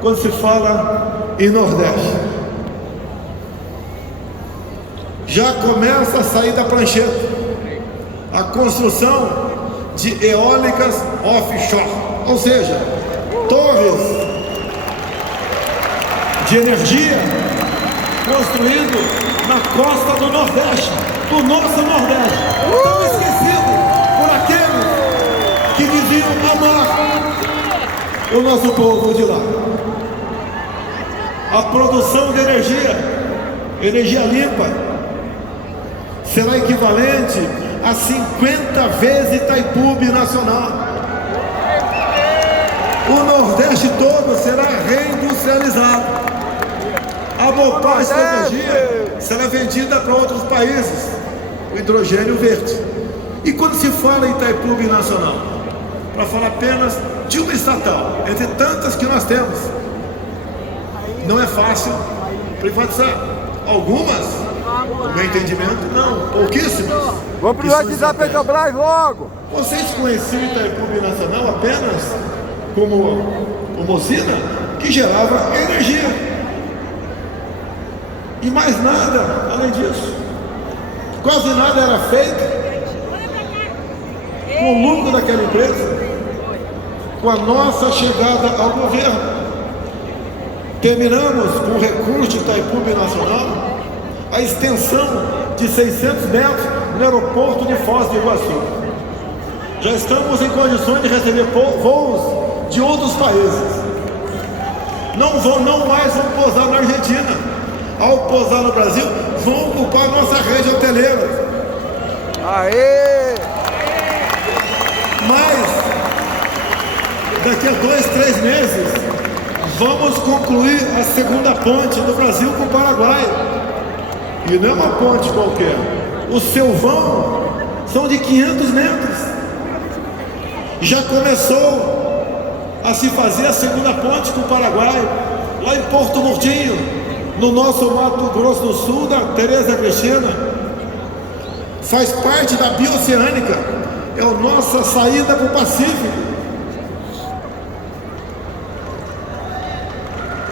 quando se fala em Nordeste, já começa a sair da prancheta a construção de eólicas offshore, ou seja, torres de energia construído na costa do Nordeste, do nosso Nordeste, tão esquecido por aqueles que diziam amar o nosso povo de lá. A produção de energia limpa, será equivalente a 50 vezes Itaipu Nacional. O Nordeste todo será reindustrializado. A boa parte da energia será vendida para outros países, o hidrogênio verde. E quando se fala em Itaipu Nacional, para falar apenas de uma estatal, entre tantas que nós temos, não é fácil privatizar. Algumas, no meu entendimento, não, pouquíssimas. Vamos privatizar a Petrobras logo. Vocês conheciam Itaipu Nacional apenas como uma usina que gerava energia. E mais nada além disso. Quase nada era feito com o lucro daquela empresa. Com a nossa chegada ao governo, terminamos com o recurso de Itaipu Nacional a extensão de 600 metros no aeroporto de Foz do Iguaçu. Já estamos em condições de receber voos de outros países. Não mais vão pousar na Argentina. Ao pousar no Brasil, vão ocupar a nossa rede hoteleira. Aê! Mas, daqui a 2-3 meses, vamos concluir a segunda ponte do Brasil com o Paraguai. E não é uma ponte qualquer. O seu vão são de 500 metros. Já começou a se fazer a segunda ponte com o Paraguai, lá em Porto Murtinho, no nosso Mato Grosso do Sul, da Tereza Cristina. Faz parte da Bioceânica, é a nossa saída para o Pacífico.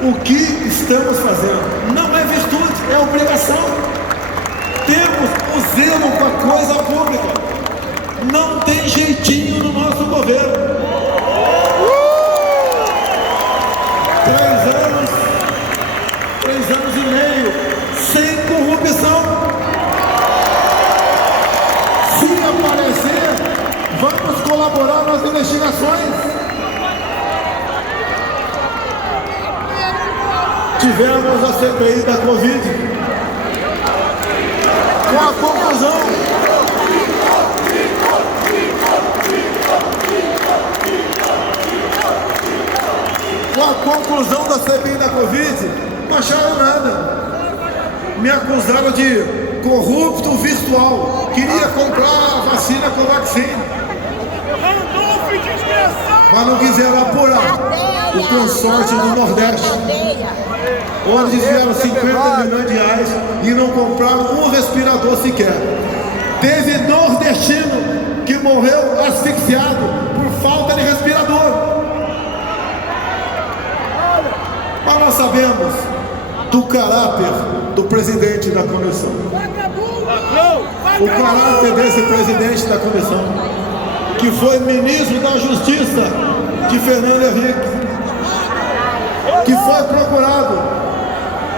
O que estamos fazendo não é virtude, é obrigação. Temos o zelo com a coisa pública. Não tem jeitinho no nosso governo. 3 anos e meio sem corrupção. Se aparecer, vamos colaborar nas investigações. Tivemos a CPI da Covid, com a conclusão da CPI da Covid, não acharam nada. Me acusaram de corrupto virtual. Queria comprar a vacina Covaxin, mas não quiseram apurar o consórcio do Nordeste, onde desviaram 50 milhões de reais e não compraram um respirador sequer. Teve nordestino que morreu asfixiado por falta de respirador. Mas nós sabemos do caráter do presidente da comissão. O caráter desse presidente da comissão, que foi ministro da Justiça de Fernando Henrique, que foi procurado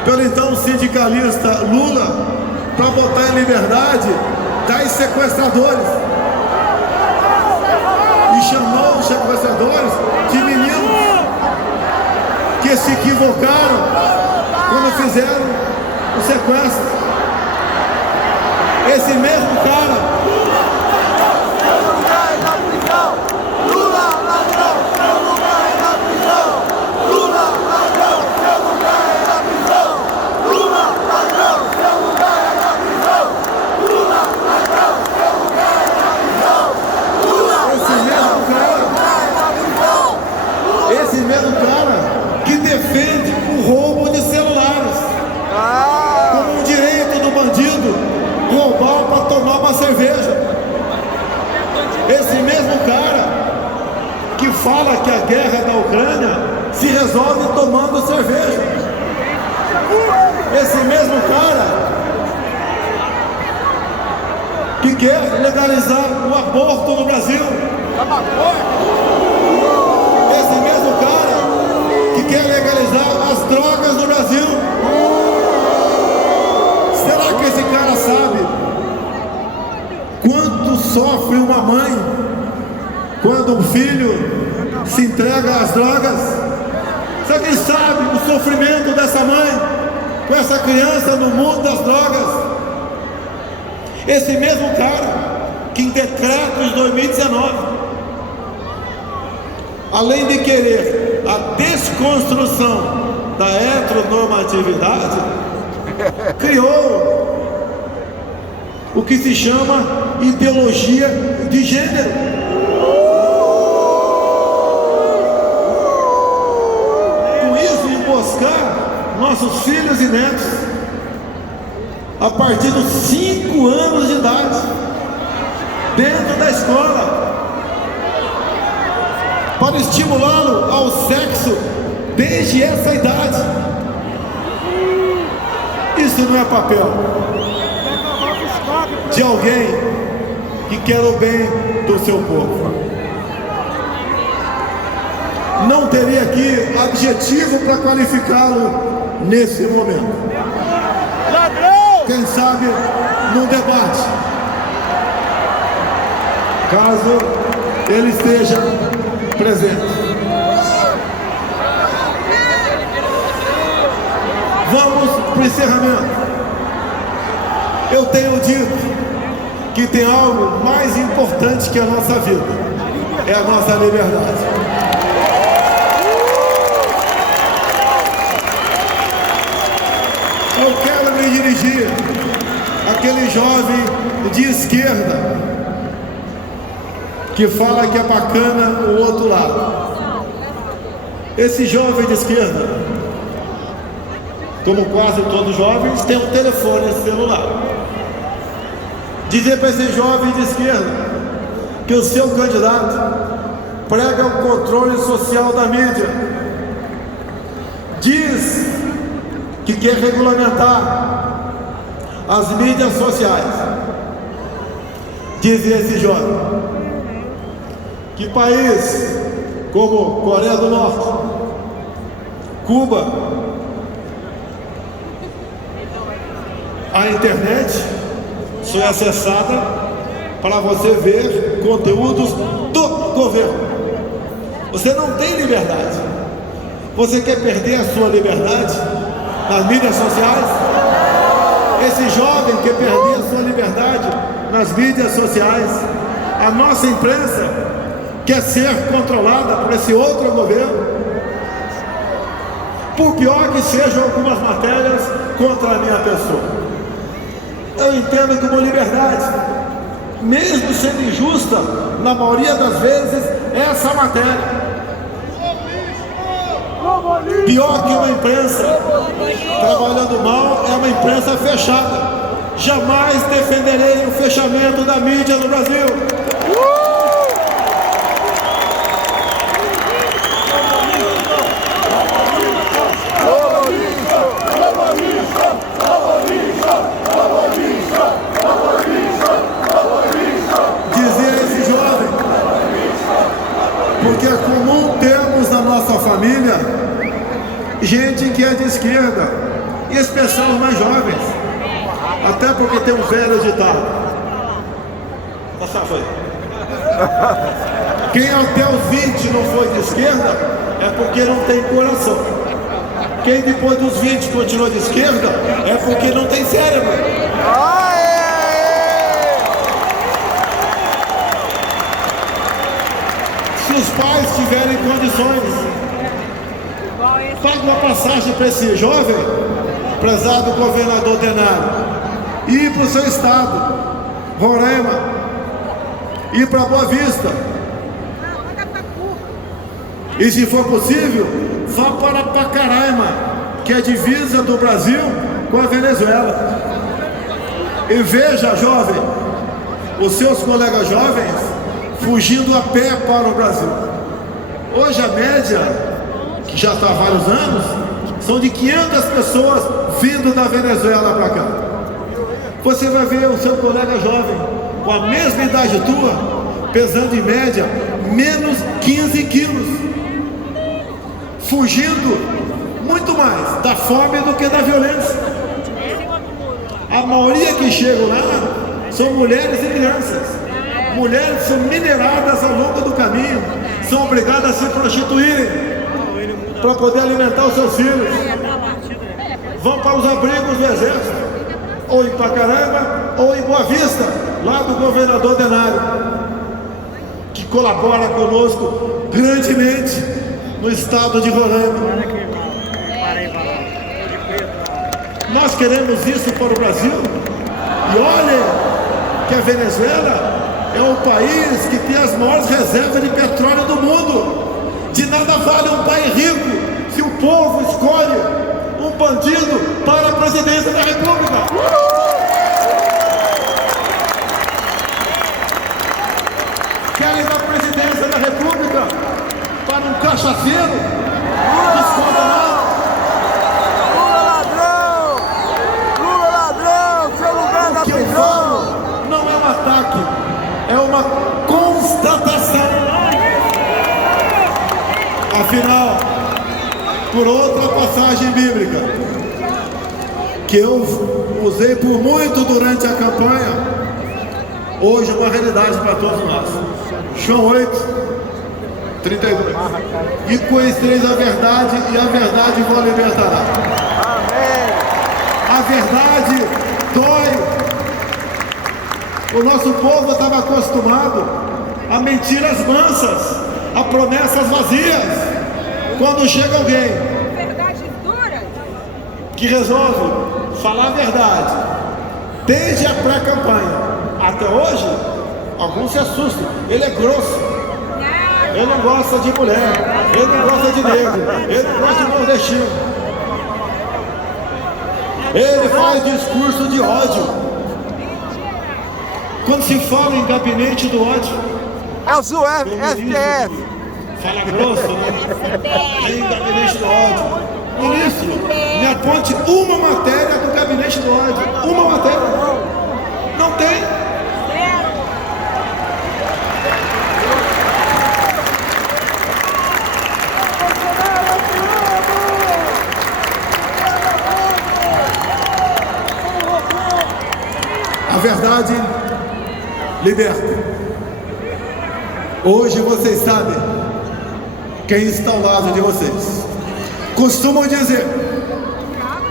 pelo então sindicalista Lula para botar em liberdade 10 sequestradores, e chamou os sequestradores de meninos que se equivocaram quando fizeram o sequestro. Esse mesmo cara que defende o roubo de celulares como um direito do bandido roubar para tomar uma cerveja. Esse mesmo cara que fala que a guerra da Ucrânia se resolve tomando cerveja. Esse mesmo cara quer legalizar o aborto no Brasil. Esse mesmo cara que quer legalizar as drogas no Brasil. Será que esse cara sabe quanto sofre uma mãe quando um filho se entrega às drogas? Será que ele sabe o sofrimento dessa mãe com essa criança no mundo das drogas? Esse mesmo cara que em decreto de 2019, além de querer a desconstrução da heteronormatividade, criou o que se chama ideologia de gênero. Com isso, emboscar nossos filhos e netos a partir dos 5 anos de idade dentro da escola, para estimulá-lo ao sexo desde essa idade. Isso não é papel de alguém que quer o bem do seu povo. Não teria aqui adjetivo para qualificá-lo nesse momento. Quem sabe num debate, caso ele esteja presente. Vamos para o encerramento. Eu tenho dito que tem algo mais importante que a nossa vida, é a nossa liberdade. Eu quero me dirigir àquele jovem de esquerda que fala que é bacana o outro lado. Esse jovem de esquerda, como quase todos os jovens, tem um telefone celular. Dizer para esse jovem de esquerda que o seu candidato prega o controle social da mídia, diz que quer regulamentar as mídias sociais. Diz esse jovem que país como Coreia do Norte, Cuba, a internet só é acessada para você ver conteúdos do governo. Você não tem liberdade. Você quer perder a sua liberdade nas mídias sociais? Esse jovem quer perder a sua liberdade nas mídias sociais. A nossa imprensa quer ser controlada por esse outro governo. Por pior que sejam algumas matérias contra a minha pessoa, eu entendo como liberdade, mesmo sendo injusta, na maioria das vezes, essa matéria. Pior que uma imprensa trabalhando mal é uma imprensa fechada. Jamais defenderei o fechamento da mídia no Brasil. Dizer a esse jovem, porque é comum termos na nossa família gente que é de esquerda, e as pessoas mais jovens, até porque tem um velho ditado: quem até os 20 não foi de esquerda é porque não tem coração. Quem depois dos 20 continua de esquerda é porque não tem cérebro. Se os pais tiverem condições, paga uma passagem para esse jovem, prezado governador Denário, ir para o seu estado, Roraima, ir para Boa Vista, e se for possível, vá para Pacaraima, que é a divisa do Brasil com a Venezuela, e veja, jovem, os seus colegas jovens fugindo a pé para o Brasil. Hoje a média, que já está há vários anos, são de 500 pessoas vindo da Venezuela para cá. Você vai ver o seu colega jovem com a mesma idade tua, pesando em média menos 15 quilos, fugindo muito mais da fome do que da violência. A maioria que chegam lá são mulheres e crianças. Mulheres são mineradas ao longo do caminho, são obrigadas a se prostituírem para poder alimentar os seus filhos. Vão para os abrigos do exército, ou em Pacaranga, ou em Boa Vista, lá do governador Denário, que colabora conosco grandemente no estado de Roraima. Nós queremos isso para o Brasil. E olha que a Venezuela é o país que tem as maiores reservas de petróleo do mundo. De nada vale um país rico se o povo escolhe um bandido para a presidência da República. Querem a presidência da República para um cachaceiro descondenado. Não é um ataque, é uma constatação. Afinal, por outra passagem bíblica que eu usei por muito durante a campanha, hoje é uma realidade para todos nós. João 8:32. E conhecereis a verdade, e a verdade vos libertará. Amém. A verdade dói. O nosso povo estava acostumado a mentiras mansas, a promessas vazias. Quando chega alguém que resolve falar a verdade, desde a pré-campanha até hoje, alguns se assustam. Ele é grosso, ele não gosta de mulher, ele não gosta de negro, ele não gosta de nordestino. Ele faz discurso de ódio. Quando se fala em gabinete do ódio, é o STF. Fala grosso, né? Em gabinete do ódio. Ministro, me aponte uma matéria do gabinete do ódio. Uma matéria. Não tem. A verdade liberta. Hoje vocês sabem quem está ao lado de vocês. Costumam dizer,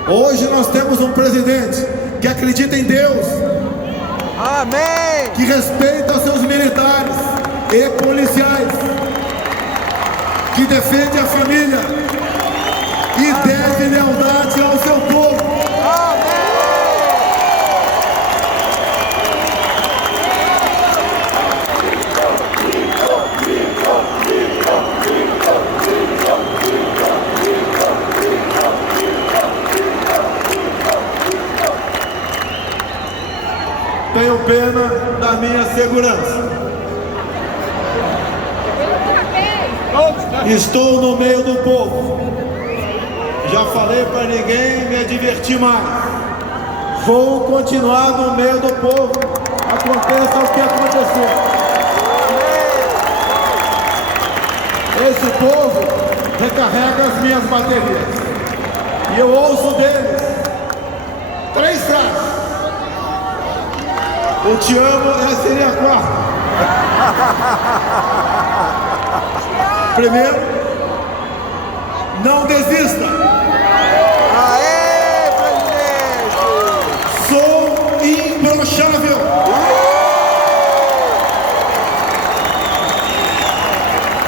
hoje nós temos um presidente que acredita em Deus. Amém. Que respeita seus militares e policiais, que defende a família e deve lealdade ao seu povo. Tenho pena da minha segurança. Estou no meio do povo. Já falei para ninguém me divertir mais. Vou continuar no meio do povo, aconteça o que acontecer. Esse povo recarrega as minhas baterias. E eu ouço deles 3 frases. Eu te amo, essa seria a quarta. Primeiro, não desista. Aê, presidente! Sou imbrochável.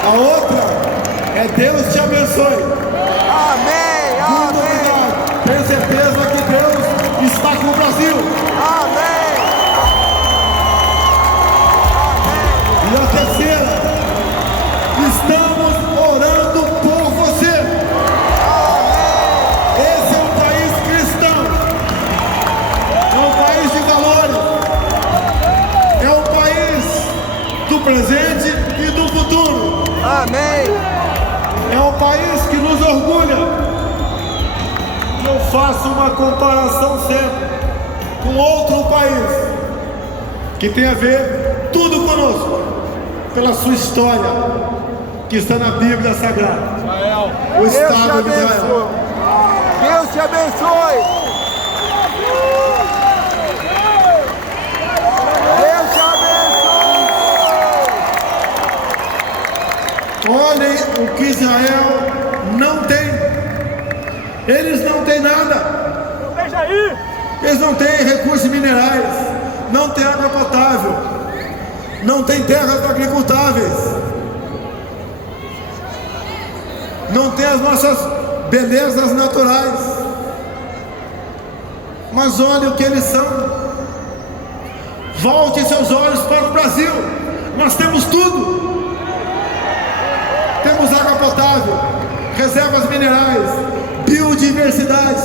A outra é Deus te abençoe. Amém, muito obrigado. Tenho certeza que Deus está com o Brasil. Amém. E a terceira, estamos orando por você. Esse é um país cristão, é um país de valores, é um país do presente e do futuro. Amém. É um país que nos orgulha. E eu faço uma comparação sempre com outro país que tem a ver tudo conosco, pela sua história, que está na Bíblia Sagrada. O Estado de Israel. Deus te abençoe. Deus te abençoe. Olhem o que Israel não tem. Eles não têm nada. Eles não têm recursos minerais, não têm água potável, não têm terras agricultáveis, não têm as nossas belezas naturais. Mas olha o que eles são. Volte seus olhos para o Brasil. Nós temos tudo. Temos água potável, reservas minerais, biodiversidade,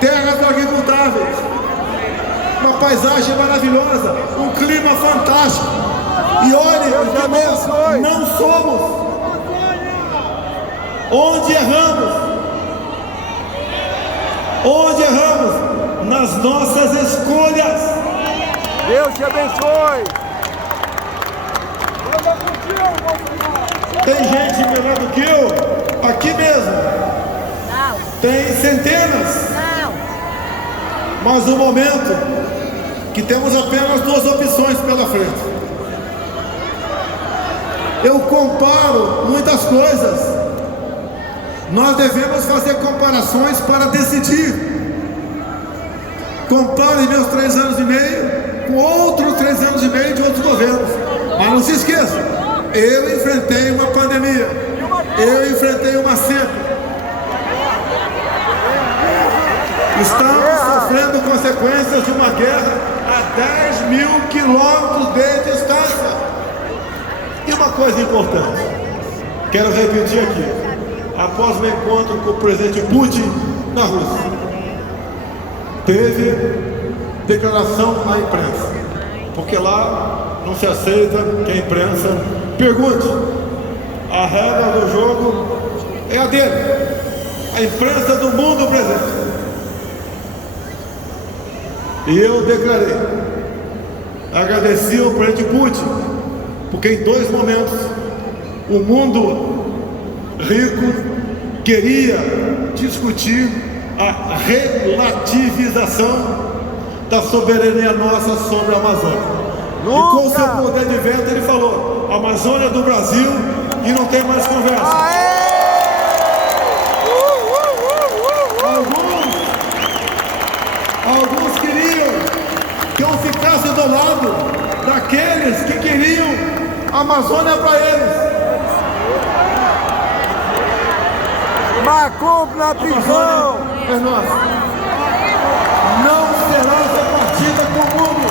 terras agricultáveis, uma paisagem maravilhosa, um clima fantástico. E olhe o que nós não somos. Onde erramos? Onde erramos? Nas nossas escolhas. Deus te abençoe. Tem gente melhor do que eu aqui mesmo. Não. Tem centenas. Não. Mas no momento que temos apenas duas opções pela frente, eu comparo muitas coisas. Nós devemos fazer comparações para decidir. Compare meus 3 anos e meio com outros 3 anos e meio de outros governos. Mas não se esqueça, eu enfrentei uma pandemia, eu enfrentei uma seca. Estamos sofrendo consequências de uma guerra a 10.000 quilômetros de distância. E uma coisa importante, quero repetir aqui. Após o encontro com o presidente Putin na Rússia, teve declaração à imprensa, porque lá não se aceita que a imprensa pergunte. A regra do jogo é a dele, a imprensa do mundo presente. E eu declarei, agradeci ao presidente Putin, porque em 2 momentos o mundo rico queria discutir a relativização da soberania nossa sobre a Amazônia. E com seu poder de veto ele falou: a Amazônia é do Brasil e não tem mais conversa. Alguns queriam que eu ficasse do lado daqueles que queriam a Amazônia para eles. Macumba na prisão. É nossa. Não será repartida com o mundo.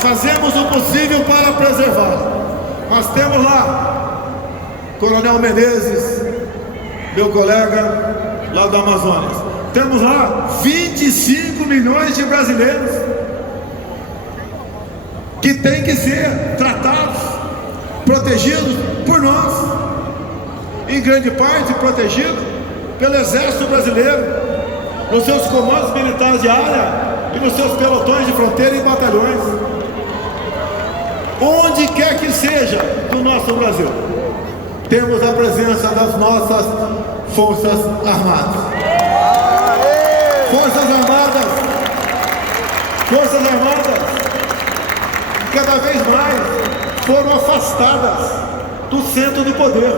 Fazemos o possível para preservar. Nós temos lá Coronel Menezes, meu colega lá da Amazônia. Temos lá 25 milhões de brasileiros que têm que ser tratados, protegidos por nós, em grande parte protegidos pelo Exército Brasileiro, nos seus comandos militares de área e nos seus pelotões de fronteira e batalhões, onde quer que seja do nosso Brasil, temos a presença das nossas Forças Armadas. Forças Armadas, cada vez mais foram afastadas do centro de poder,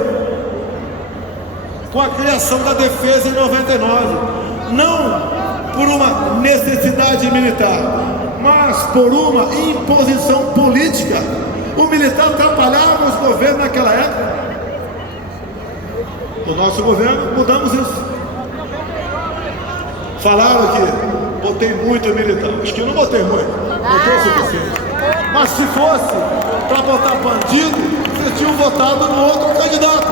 com a criação da defesa em 99, não por uma necessidade militar, mas por uma imposição política. O militar atrapalhava os governos naquela época. No nosso governo mudamos isso. Falaram que botei muito militar. Acho que eu não botei muito, botei o suficiente. Mas se fosse para botar bandido, vocês tinham votado no outro candidato.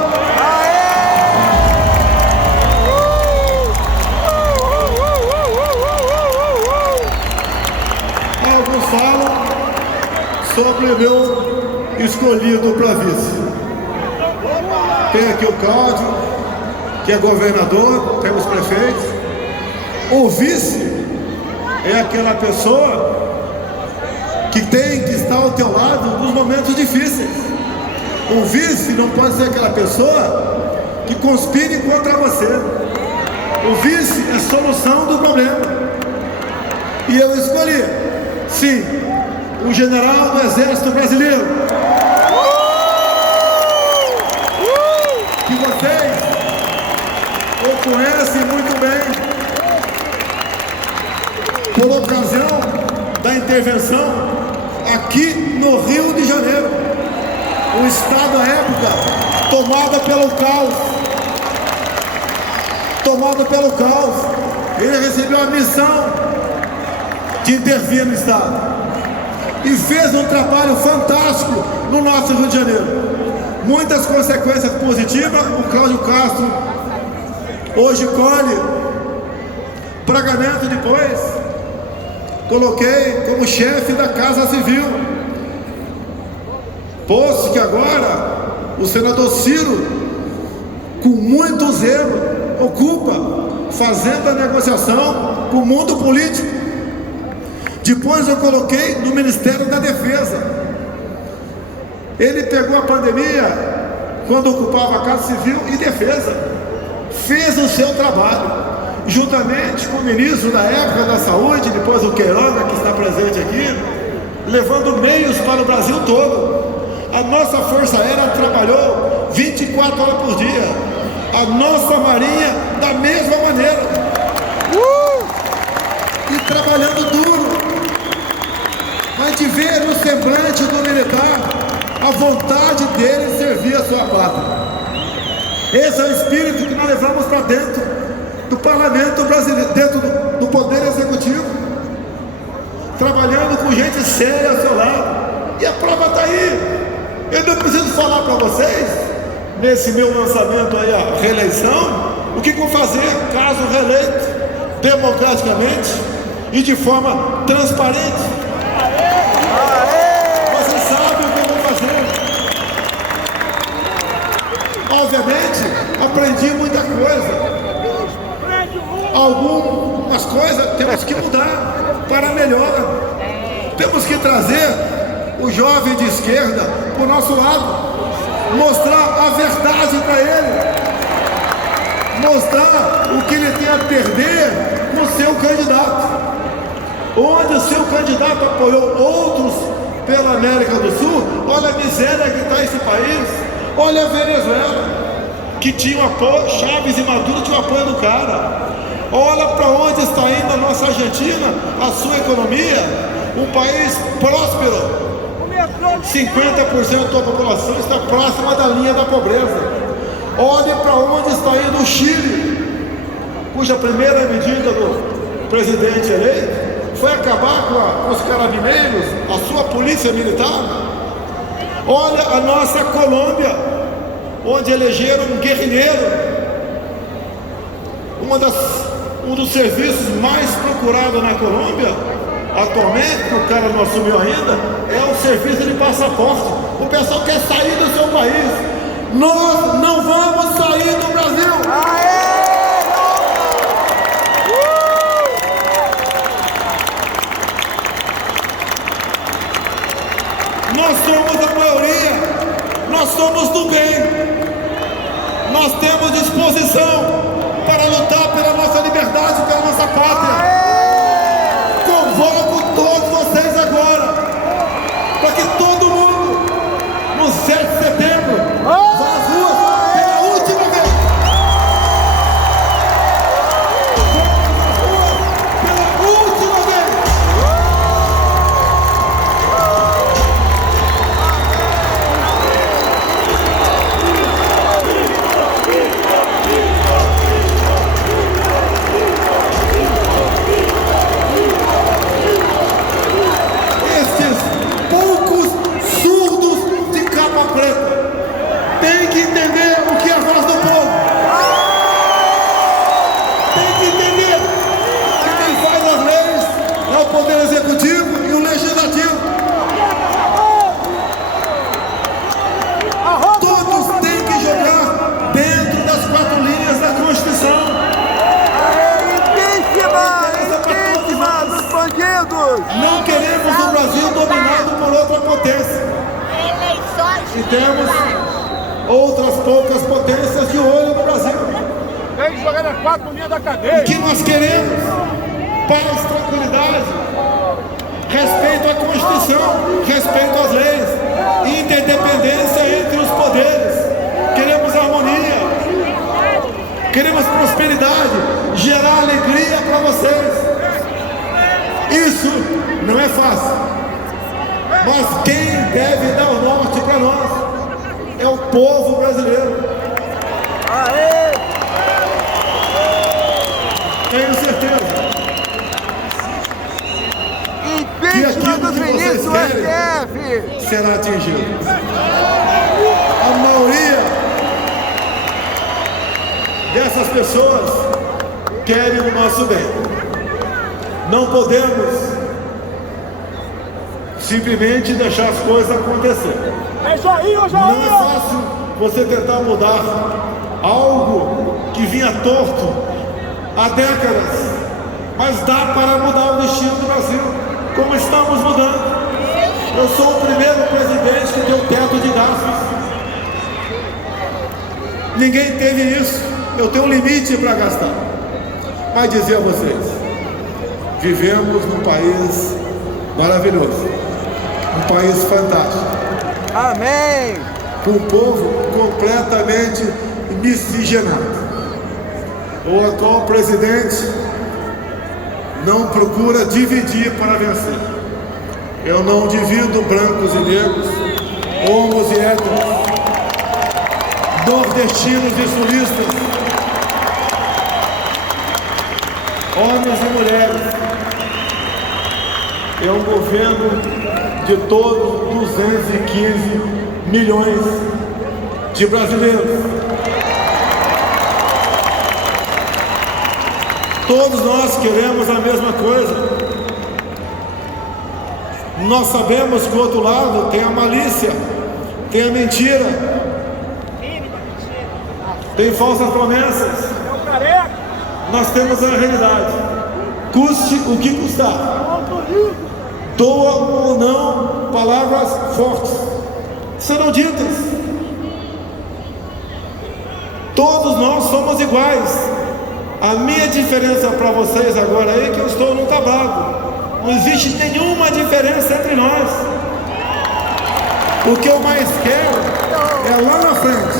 Alguns falam sobre o meu escolhido para vice. Tem aqui o Cláudio, que é governador, temos prefeitos. O vice é aquela pessoa que tem que estar ao teu lado nos momentos difíceis. O vice não pode ser aquela pessoa que conspire contra você. O vice é a solução do problema. E eu escolhi, sim, um general do Exército Brasileiro, que vocês o conhecem muito bem, por ocasião da intervenção aqui no Rio de Janeiro, um estado à época tomado pelo caos. Ele recebeu a missão de intervir no estado e fez um trabalho fantástico no nosso Rio de Janeiro. Muitas consequências positivas. O Cláudio Castro hoje colhe pagamento. Depois coloquei como chefe da Casa Civil, posto que agora o senador Ciro, com muito zelo, ocupa, fazendo a negociação com o mundo político. Depois eu coloquei no Ministério da Defesa. Ele pegou a pandemia quando ocupava a Casa Civil e Defesa, fez o seu trabalho, juntamente com o ministro da época da Saúde, depois o Queiroga, que está presente aqui, levando meios para o Brasil todo. A nossa Força Aérea trabalhou 24 horas por dia. A nossa Marinha da mesma maneira. E trabalhando duro. A gente vê no semblante do militar a vontade dele servir a sua pátria. Esse é o espírito que nós levamos para dentro do parlamento brasileiro, dentro do poder executivo, trabalhando com gente séria ao seu lado. E a prova está aí. Eu não preciso falar para vocês, nesse meu lançamento aí, a reeleição, o que vou fazer caso reeleito, democraticamente e de forma transparente. Você sabe o que eu vou fazer. Obviamente, aprendi muita coisa. Algumas coisas temos que mudar para melhor. Temos que trazer o jovem de esquerda para o nosso lado, mostrar a verdade para ele, mostrar o que ele tem a perder com o seu candidato. Onde o seu candidato apoiou outros pela América do Sul, olha a miséria que está esse país. Olha a Venezuela, que tinha o apoio, Chaves e Maduro tinham o apoio do cara. Olha para onde está indo a nossa Argentina, a sua economia, um país próspero. 50% da população está próxima da linha da pobreza. Olhe para onde está indo o Chile, cuja primeira medida do presidente eleito foi acabar com os carabineiros, a sua polícia militar. Olha a nossa Colômbia, onde elegeram um guerrilheiro. Um dos serviços mais procurados na Colômbia atualmente, que o cara não assumiu ainda, é o serviço de passaporte. O pessoal quer sair do seu país. Nós não vamos sair do Brasil. Nós somos a maioria. Nós somos do bem. Nós temos disposição para lutar pela nossa liberdade, pela nossa pátria. Convoco todos vocês agora, para que todo mundo, no 7 de setembro, vá às ruas pela última vez. Pela última vez. E temos outras poucas potências de olho no Brasil. Tem que jogar nas 4 linhas da O cadeia. que nós queremos? Paz, tranquilidade, respeito à Constituição, respeito às leis, interdependência entre os poderes. Queremos harmonia, queremos prosperidade, gerar alegria para vocês. Isso não é fácil, mas quem deve dar o norte para nós é o povo brasileiro. Tenho certeza que aquilo que vocês querem será atingido. A maioria dessas pessoas querem o nosso bem. Não podemos simplesmente deixar as coisas acontecer. Não é fácil você tentar mudar algo que vinha torto há décadas, mas dá para mudar o destino do Brasil, como estamos mudando. Eu sou o primeiro presidente que deu teto de gastos. Ninguém teve isso. Eu tenho um limite para gastar. Mas dizer a vocês, vivemos num país maravilhoso, um país fantástico. Amém! Com um povo completamente miscigenado. O atual presidente não procura dividir para vencer. Eu não divido brancos e negros, homos e héteros, nordestinos e sulistas, homens e mulheres. É um governo de todos 215 milhões de brasileiros. Todos nós queremos a mesma coisa. Nós sabemos que o outro lado tem a malícia, tem a mentira, tem falsas promessas. Nós temos a realidade. Custe o que custar. Doa ou não palavras fortes serão ditas. Todos nós somos iguais. A minha diferença para vocês agora é que eu estou no tabaco. Não existe nenhuma diferença entre nós. O que eu mais quero é lá na frente,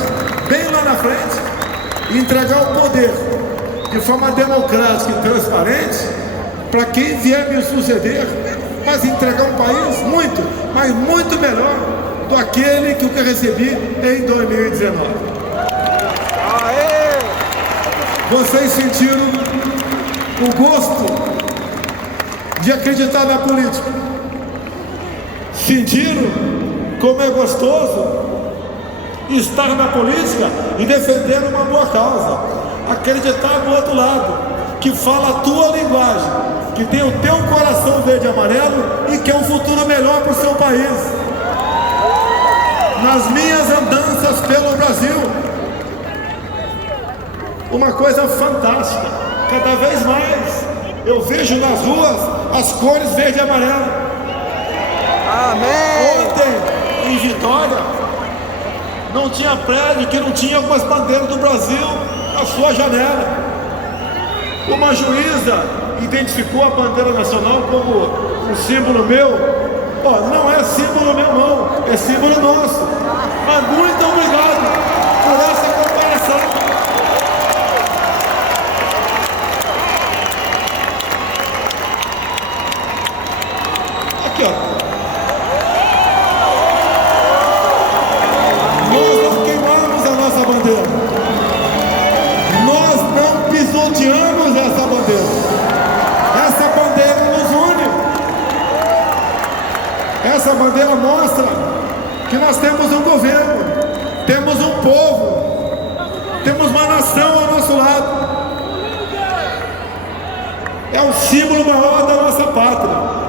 bem lá na frente, entregar o poder de forma democrática e transparente para quem vier me suceder, mas entregar um país muito, mas muito melhor do aquele que eu recebi em 2019. Vocês sentiram o gosto de acreditar na política? Sentiram como é gostoso estar na política e defender uma boa causa? Acreditar no outro lado, que fala a tua linguagem, que tem o teu coração verde e amarelo e quer um futuro melhor para o seu país. Nas minhas andanças pelo Brasil, uma coisa fantástica, cada vez mais eu vejo nas ruas as cores verde e amarelo. Amém! Ontem, em Vitória, não tinha prédio que não tinha algumas bandeiras do Brasil na sua janela. Uma juíza identificou a bandeira nacional como um símbolo meu. Não é símbolo meu não, é símbolo nosso. Mas muito obrigado por essa comparação. Aqui, ó. Nós não queimamos a nossa bandeira. Nós não pisoteamos essa bandeira. Essa bandeira nos une. Essa bandeira mostra que nós temos um governo, temos um povo, temos uma nação ao nosso lado. É o símbolo maior da nossa pátria.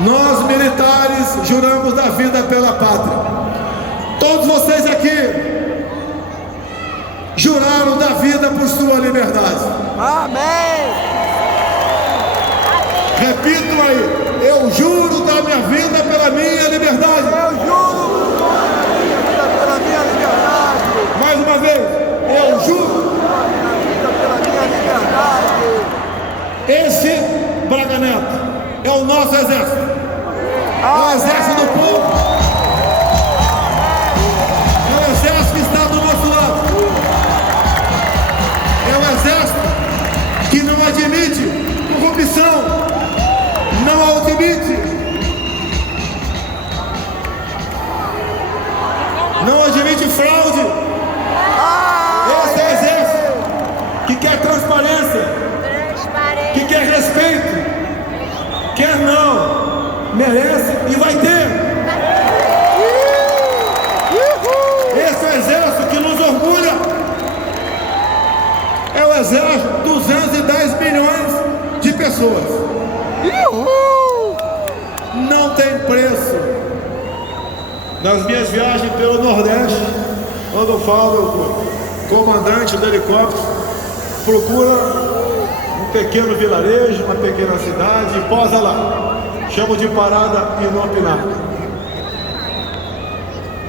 Nós militares juramos da vida pela pátria. Todos vocês aqui juraram da vida por sua liberdade. Amém! Repito aí, Eu juro dar minha vida pela minha liberdade. Eu juro dar minha vida pela minha liberdade. Mais uma vez, eu juro. Dar minha vida pela minha liberdade. Esse, Braga Neto, é o nosso exército. É o exército do povo. É o exército que está do nosso lado. É o exército que não admite corrupção. Não admite. Não admite fraude. Esse é o exército que quer transparência, que quer respeito, quer não, merece e vai ter. Esse é o exército que nos orgulha. É o exército, 210 milhões de pessoas. Não tem preço. Nas minhas viagens pelo Nordeste, quando eu falo com o comandante do helicóptero, procura um pequeno vilarejo, uma pequena cidade e posa lá. Chamo de parada inopinada.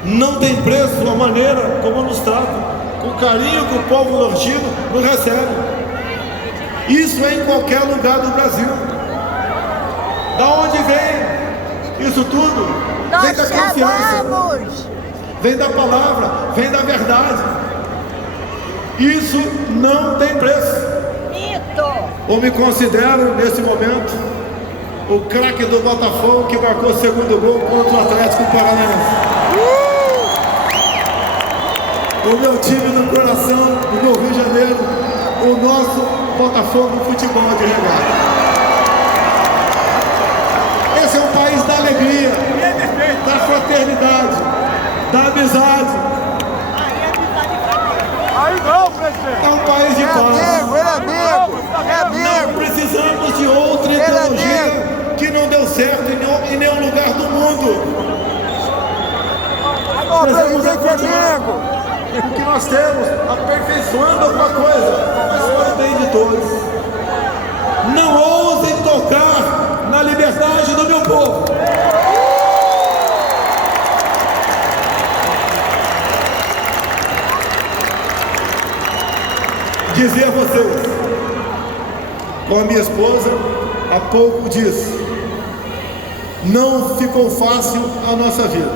Não tem preço a maneira como nos tratam, com o carinho que o povo nordestino nos recebe. Isso é em qualquer lugar do Brasil. Da onde vem isso tudo? Vem da confiança, vem da palavra, vem da verdade. Isso não tem preço. Eu me considero, nesse momento, o craque do Botafogo que marcou o segundo gol contra o Atlético Paranaense. O meu time no coração, do Rio de Janeiro, o nosso Botafogo Futebol de Regata. Esse é um país da alegria, da fraternidade, da amizade. Aí não, presidente. É um país de paz. Ele é amigo. Não precisamos de outra ideologia que não deu certo em nenhum lugar do mundo. Precisamos amigo. O que nós temos, aperfeiçoando alguma coisa, mas for o bem de todos. Não ousem tocar na liberdade do meu povo. Dizer a vocês, com a minha esposa, há pouco disse, não ficou fácil a nossa vida,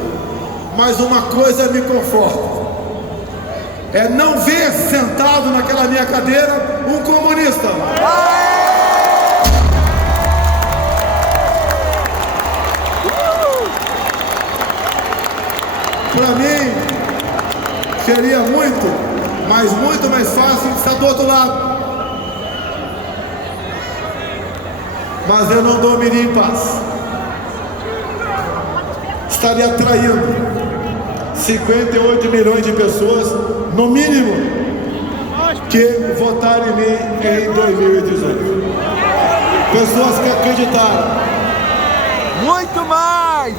mas uma coisa me conforta, é não ver sentado naquela minha cadeira um comunista. Para mim, seria muito mais fácil estar do outro lado. Mas eu não dormiria em paz. Estaria atraindo 58 milhões de pessoas, no mínimo, que votaram em mim em 2018. Pessoas que acreditaram. Muito mais.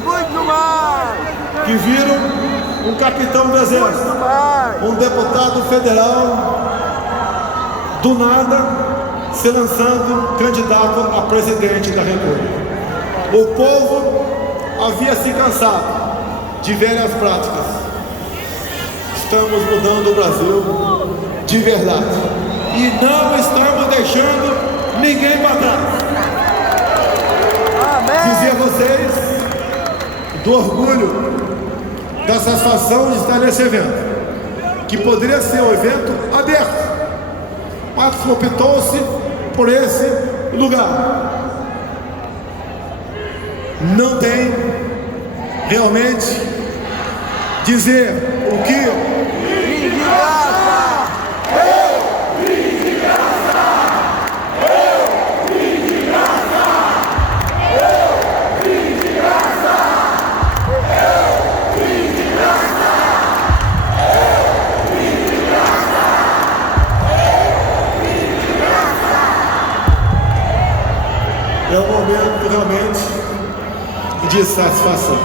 Que viram um capitão do exército, um deputado federal, do nada, se lançando candidato a presidente da República. O povo havia se cansado de velhas práticas. Estamos mudando o Brasil de verdade. E não estamos deixando ninguém para trás. Dizer a vocês do orgulho, da satisfação de estar nesse evento, que poderia ser um evento aberto, mas optou-se por esse lugar. Não tem realmente dizer o que é um momento realmente de satisfação,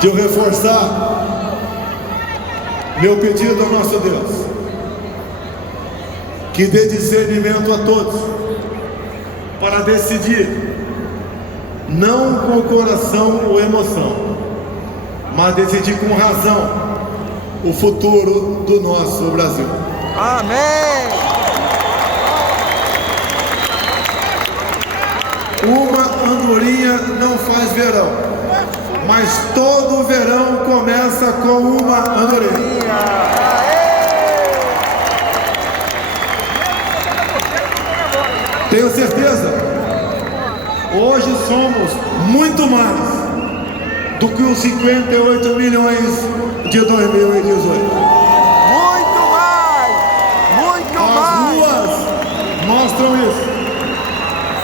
de eu reforçar meu pedido ao nosso Deus, que dê discernimento a todos para decidir não com o coração ou emoção, mas decidir com razão o futuro do nosso Brasil. Amém! Uma andorinha não faz verão, mas todo verão começa com uma andorinha. Tenho certeza, hoje somos muito mais do que os 58 milhões de 2018. Muito mais! Muito As mais! ruas mostram isso.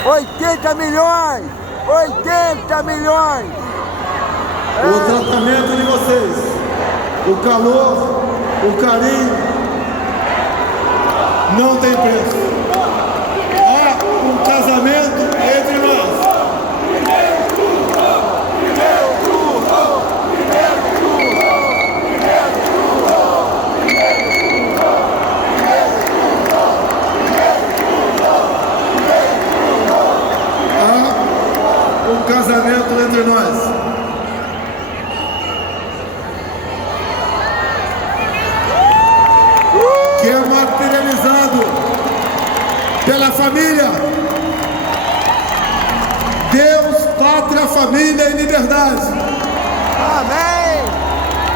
80 milhões! 80 milhões! O tratamento de vocês, o calor, o carinho, não tem preço. Há um casamento entre nós. Há um casamento entre nós. Que é materializado pela família. Deus, pátria, família e liberdade. Amém!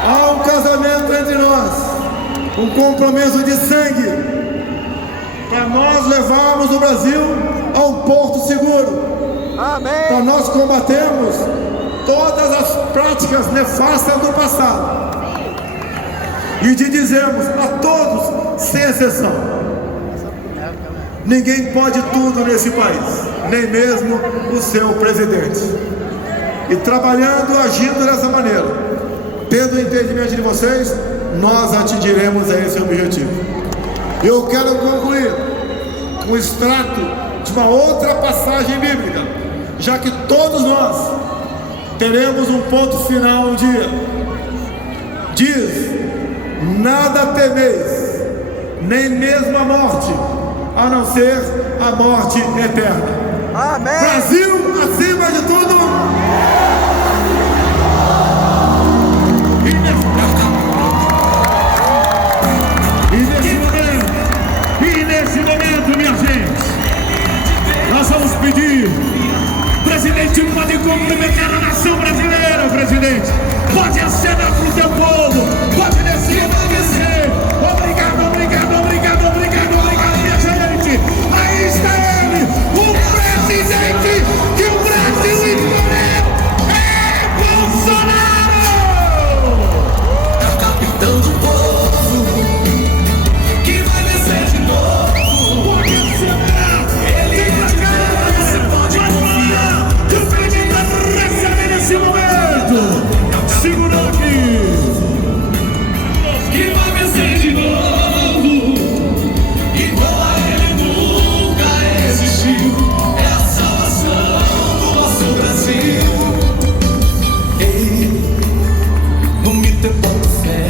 Há um casamento entre nós, um compromisso de sangue, para nós levarmos o Brasil a um porto seguro, para Amém! nós combatermos todas as práticas nefastas do passado e de dizermos a todos, sem exceção: ninguém pode tudo nesse país, nem mesmo o seu presidente. E trabalhando, agindo dessa maneira, tendo o entendimento de vocês, nós atingiremos a esse objetivo. Eu quero concluir com um extrato de uma outra passagem bíblica, já que todos nós teremos um ponto final um dia. Diz: nada temeis, nem mesmo a morte, a não ser a morte eterna. Amém! Brasil acima de tudo. E nesse momento, minha gente, nós vamos pedir: presidente, pode cumprimentar a nação brasileira, presidente. Pode acenar para o teu povo, pode descer, agradecer. Obrigado, obrigado, obrigado, obrigado, obrigado, minha gente. Aí está ele, o presidente que o Brasil escolheu, é Bolsonaro! É o capitão do povo que vai vencer de novo. Pode acenar, ele pra cá, você pode confiar que o presidente recebe nesse momento. Segurou aqui. Que vai vencer de novo. Igual a ele nunca existiu. É a salvação do nosso Brasil. Ei, não me tem pouca fé.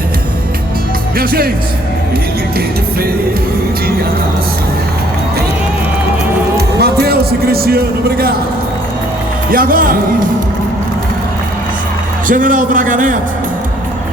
Minha gente, Ele quem defende a nação. Mateus e Cristiano, obrigado. E agora, General Braga Neto,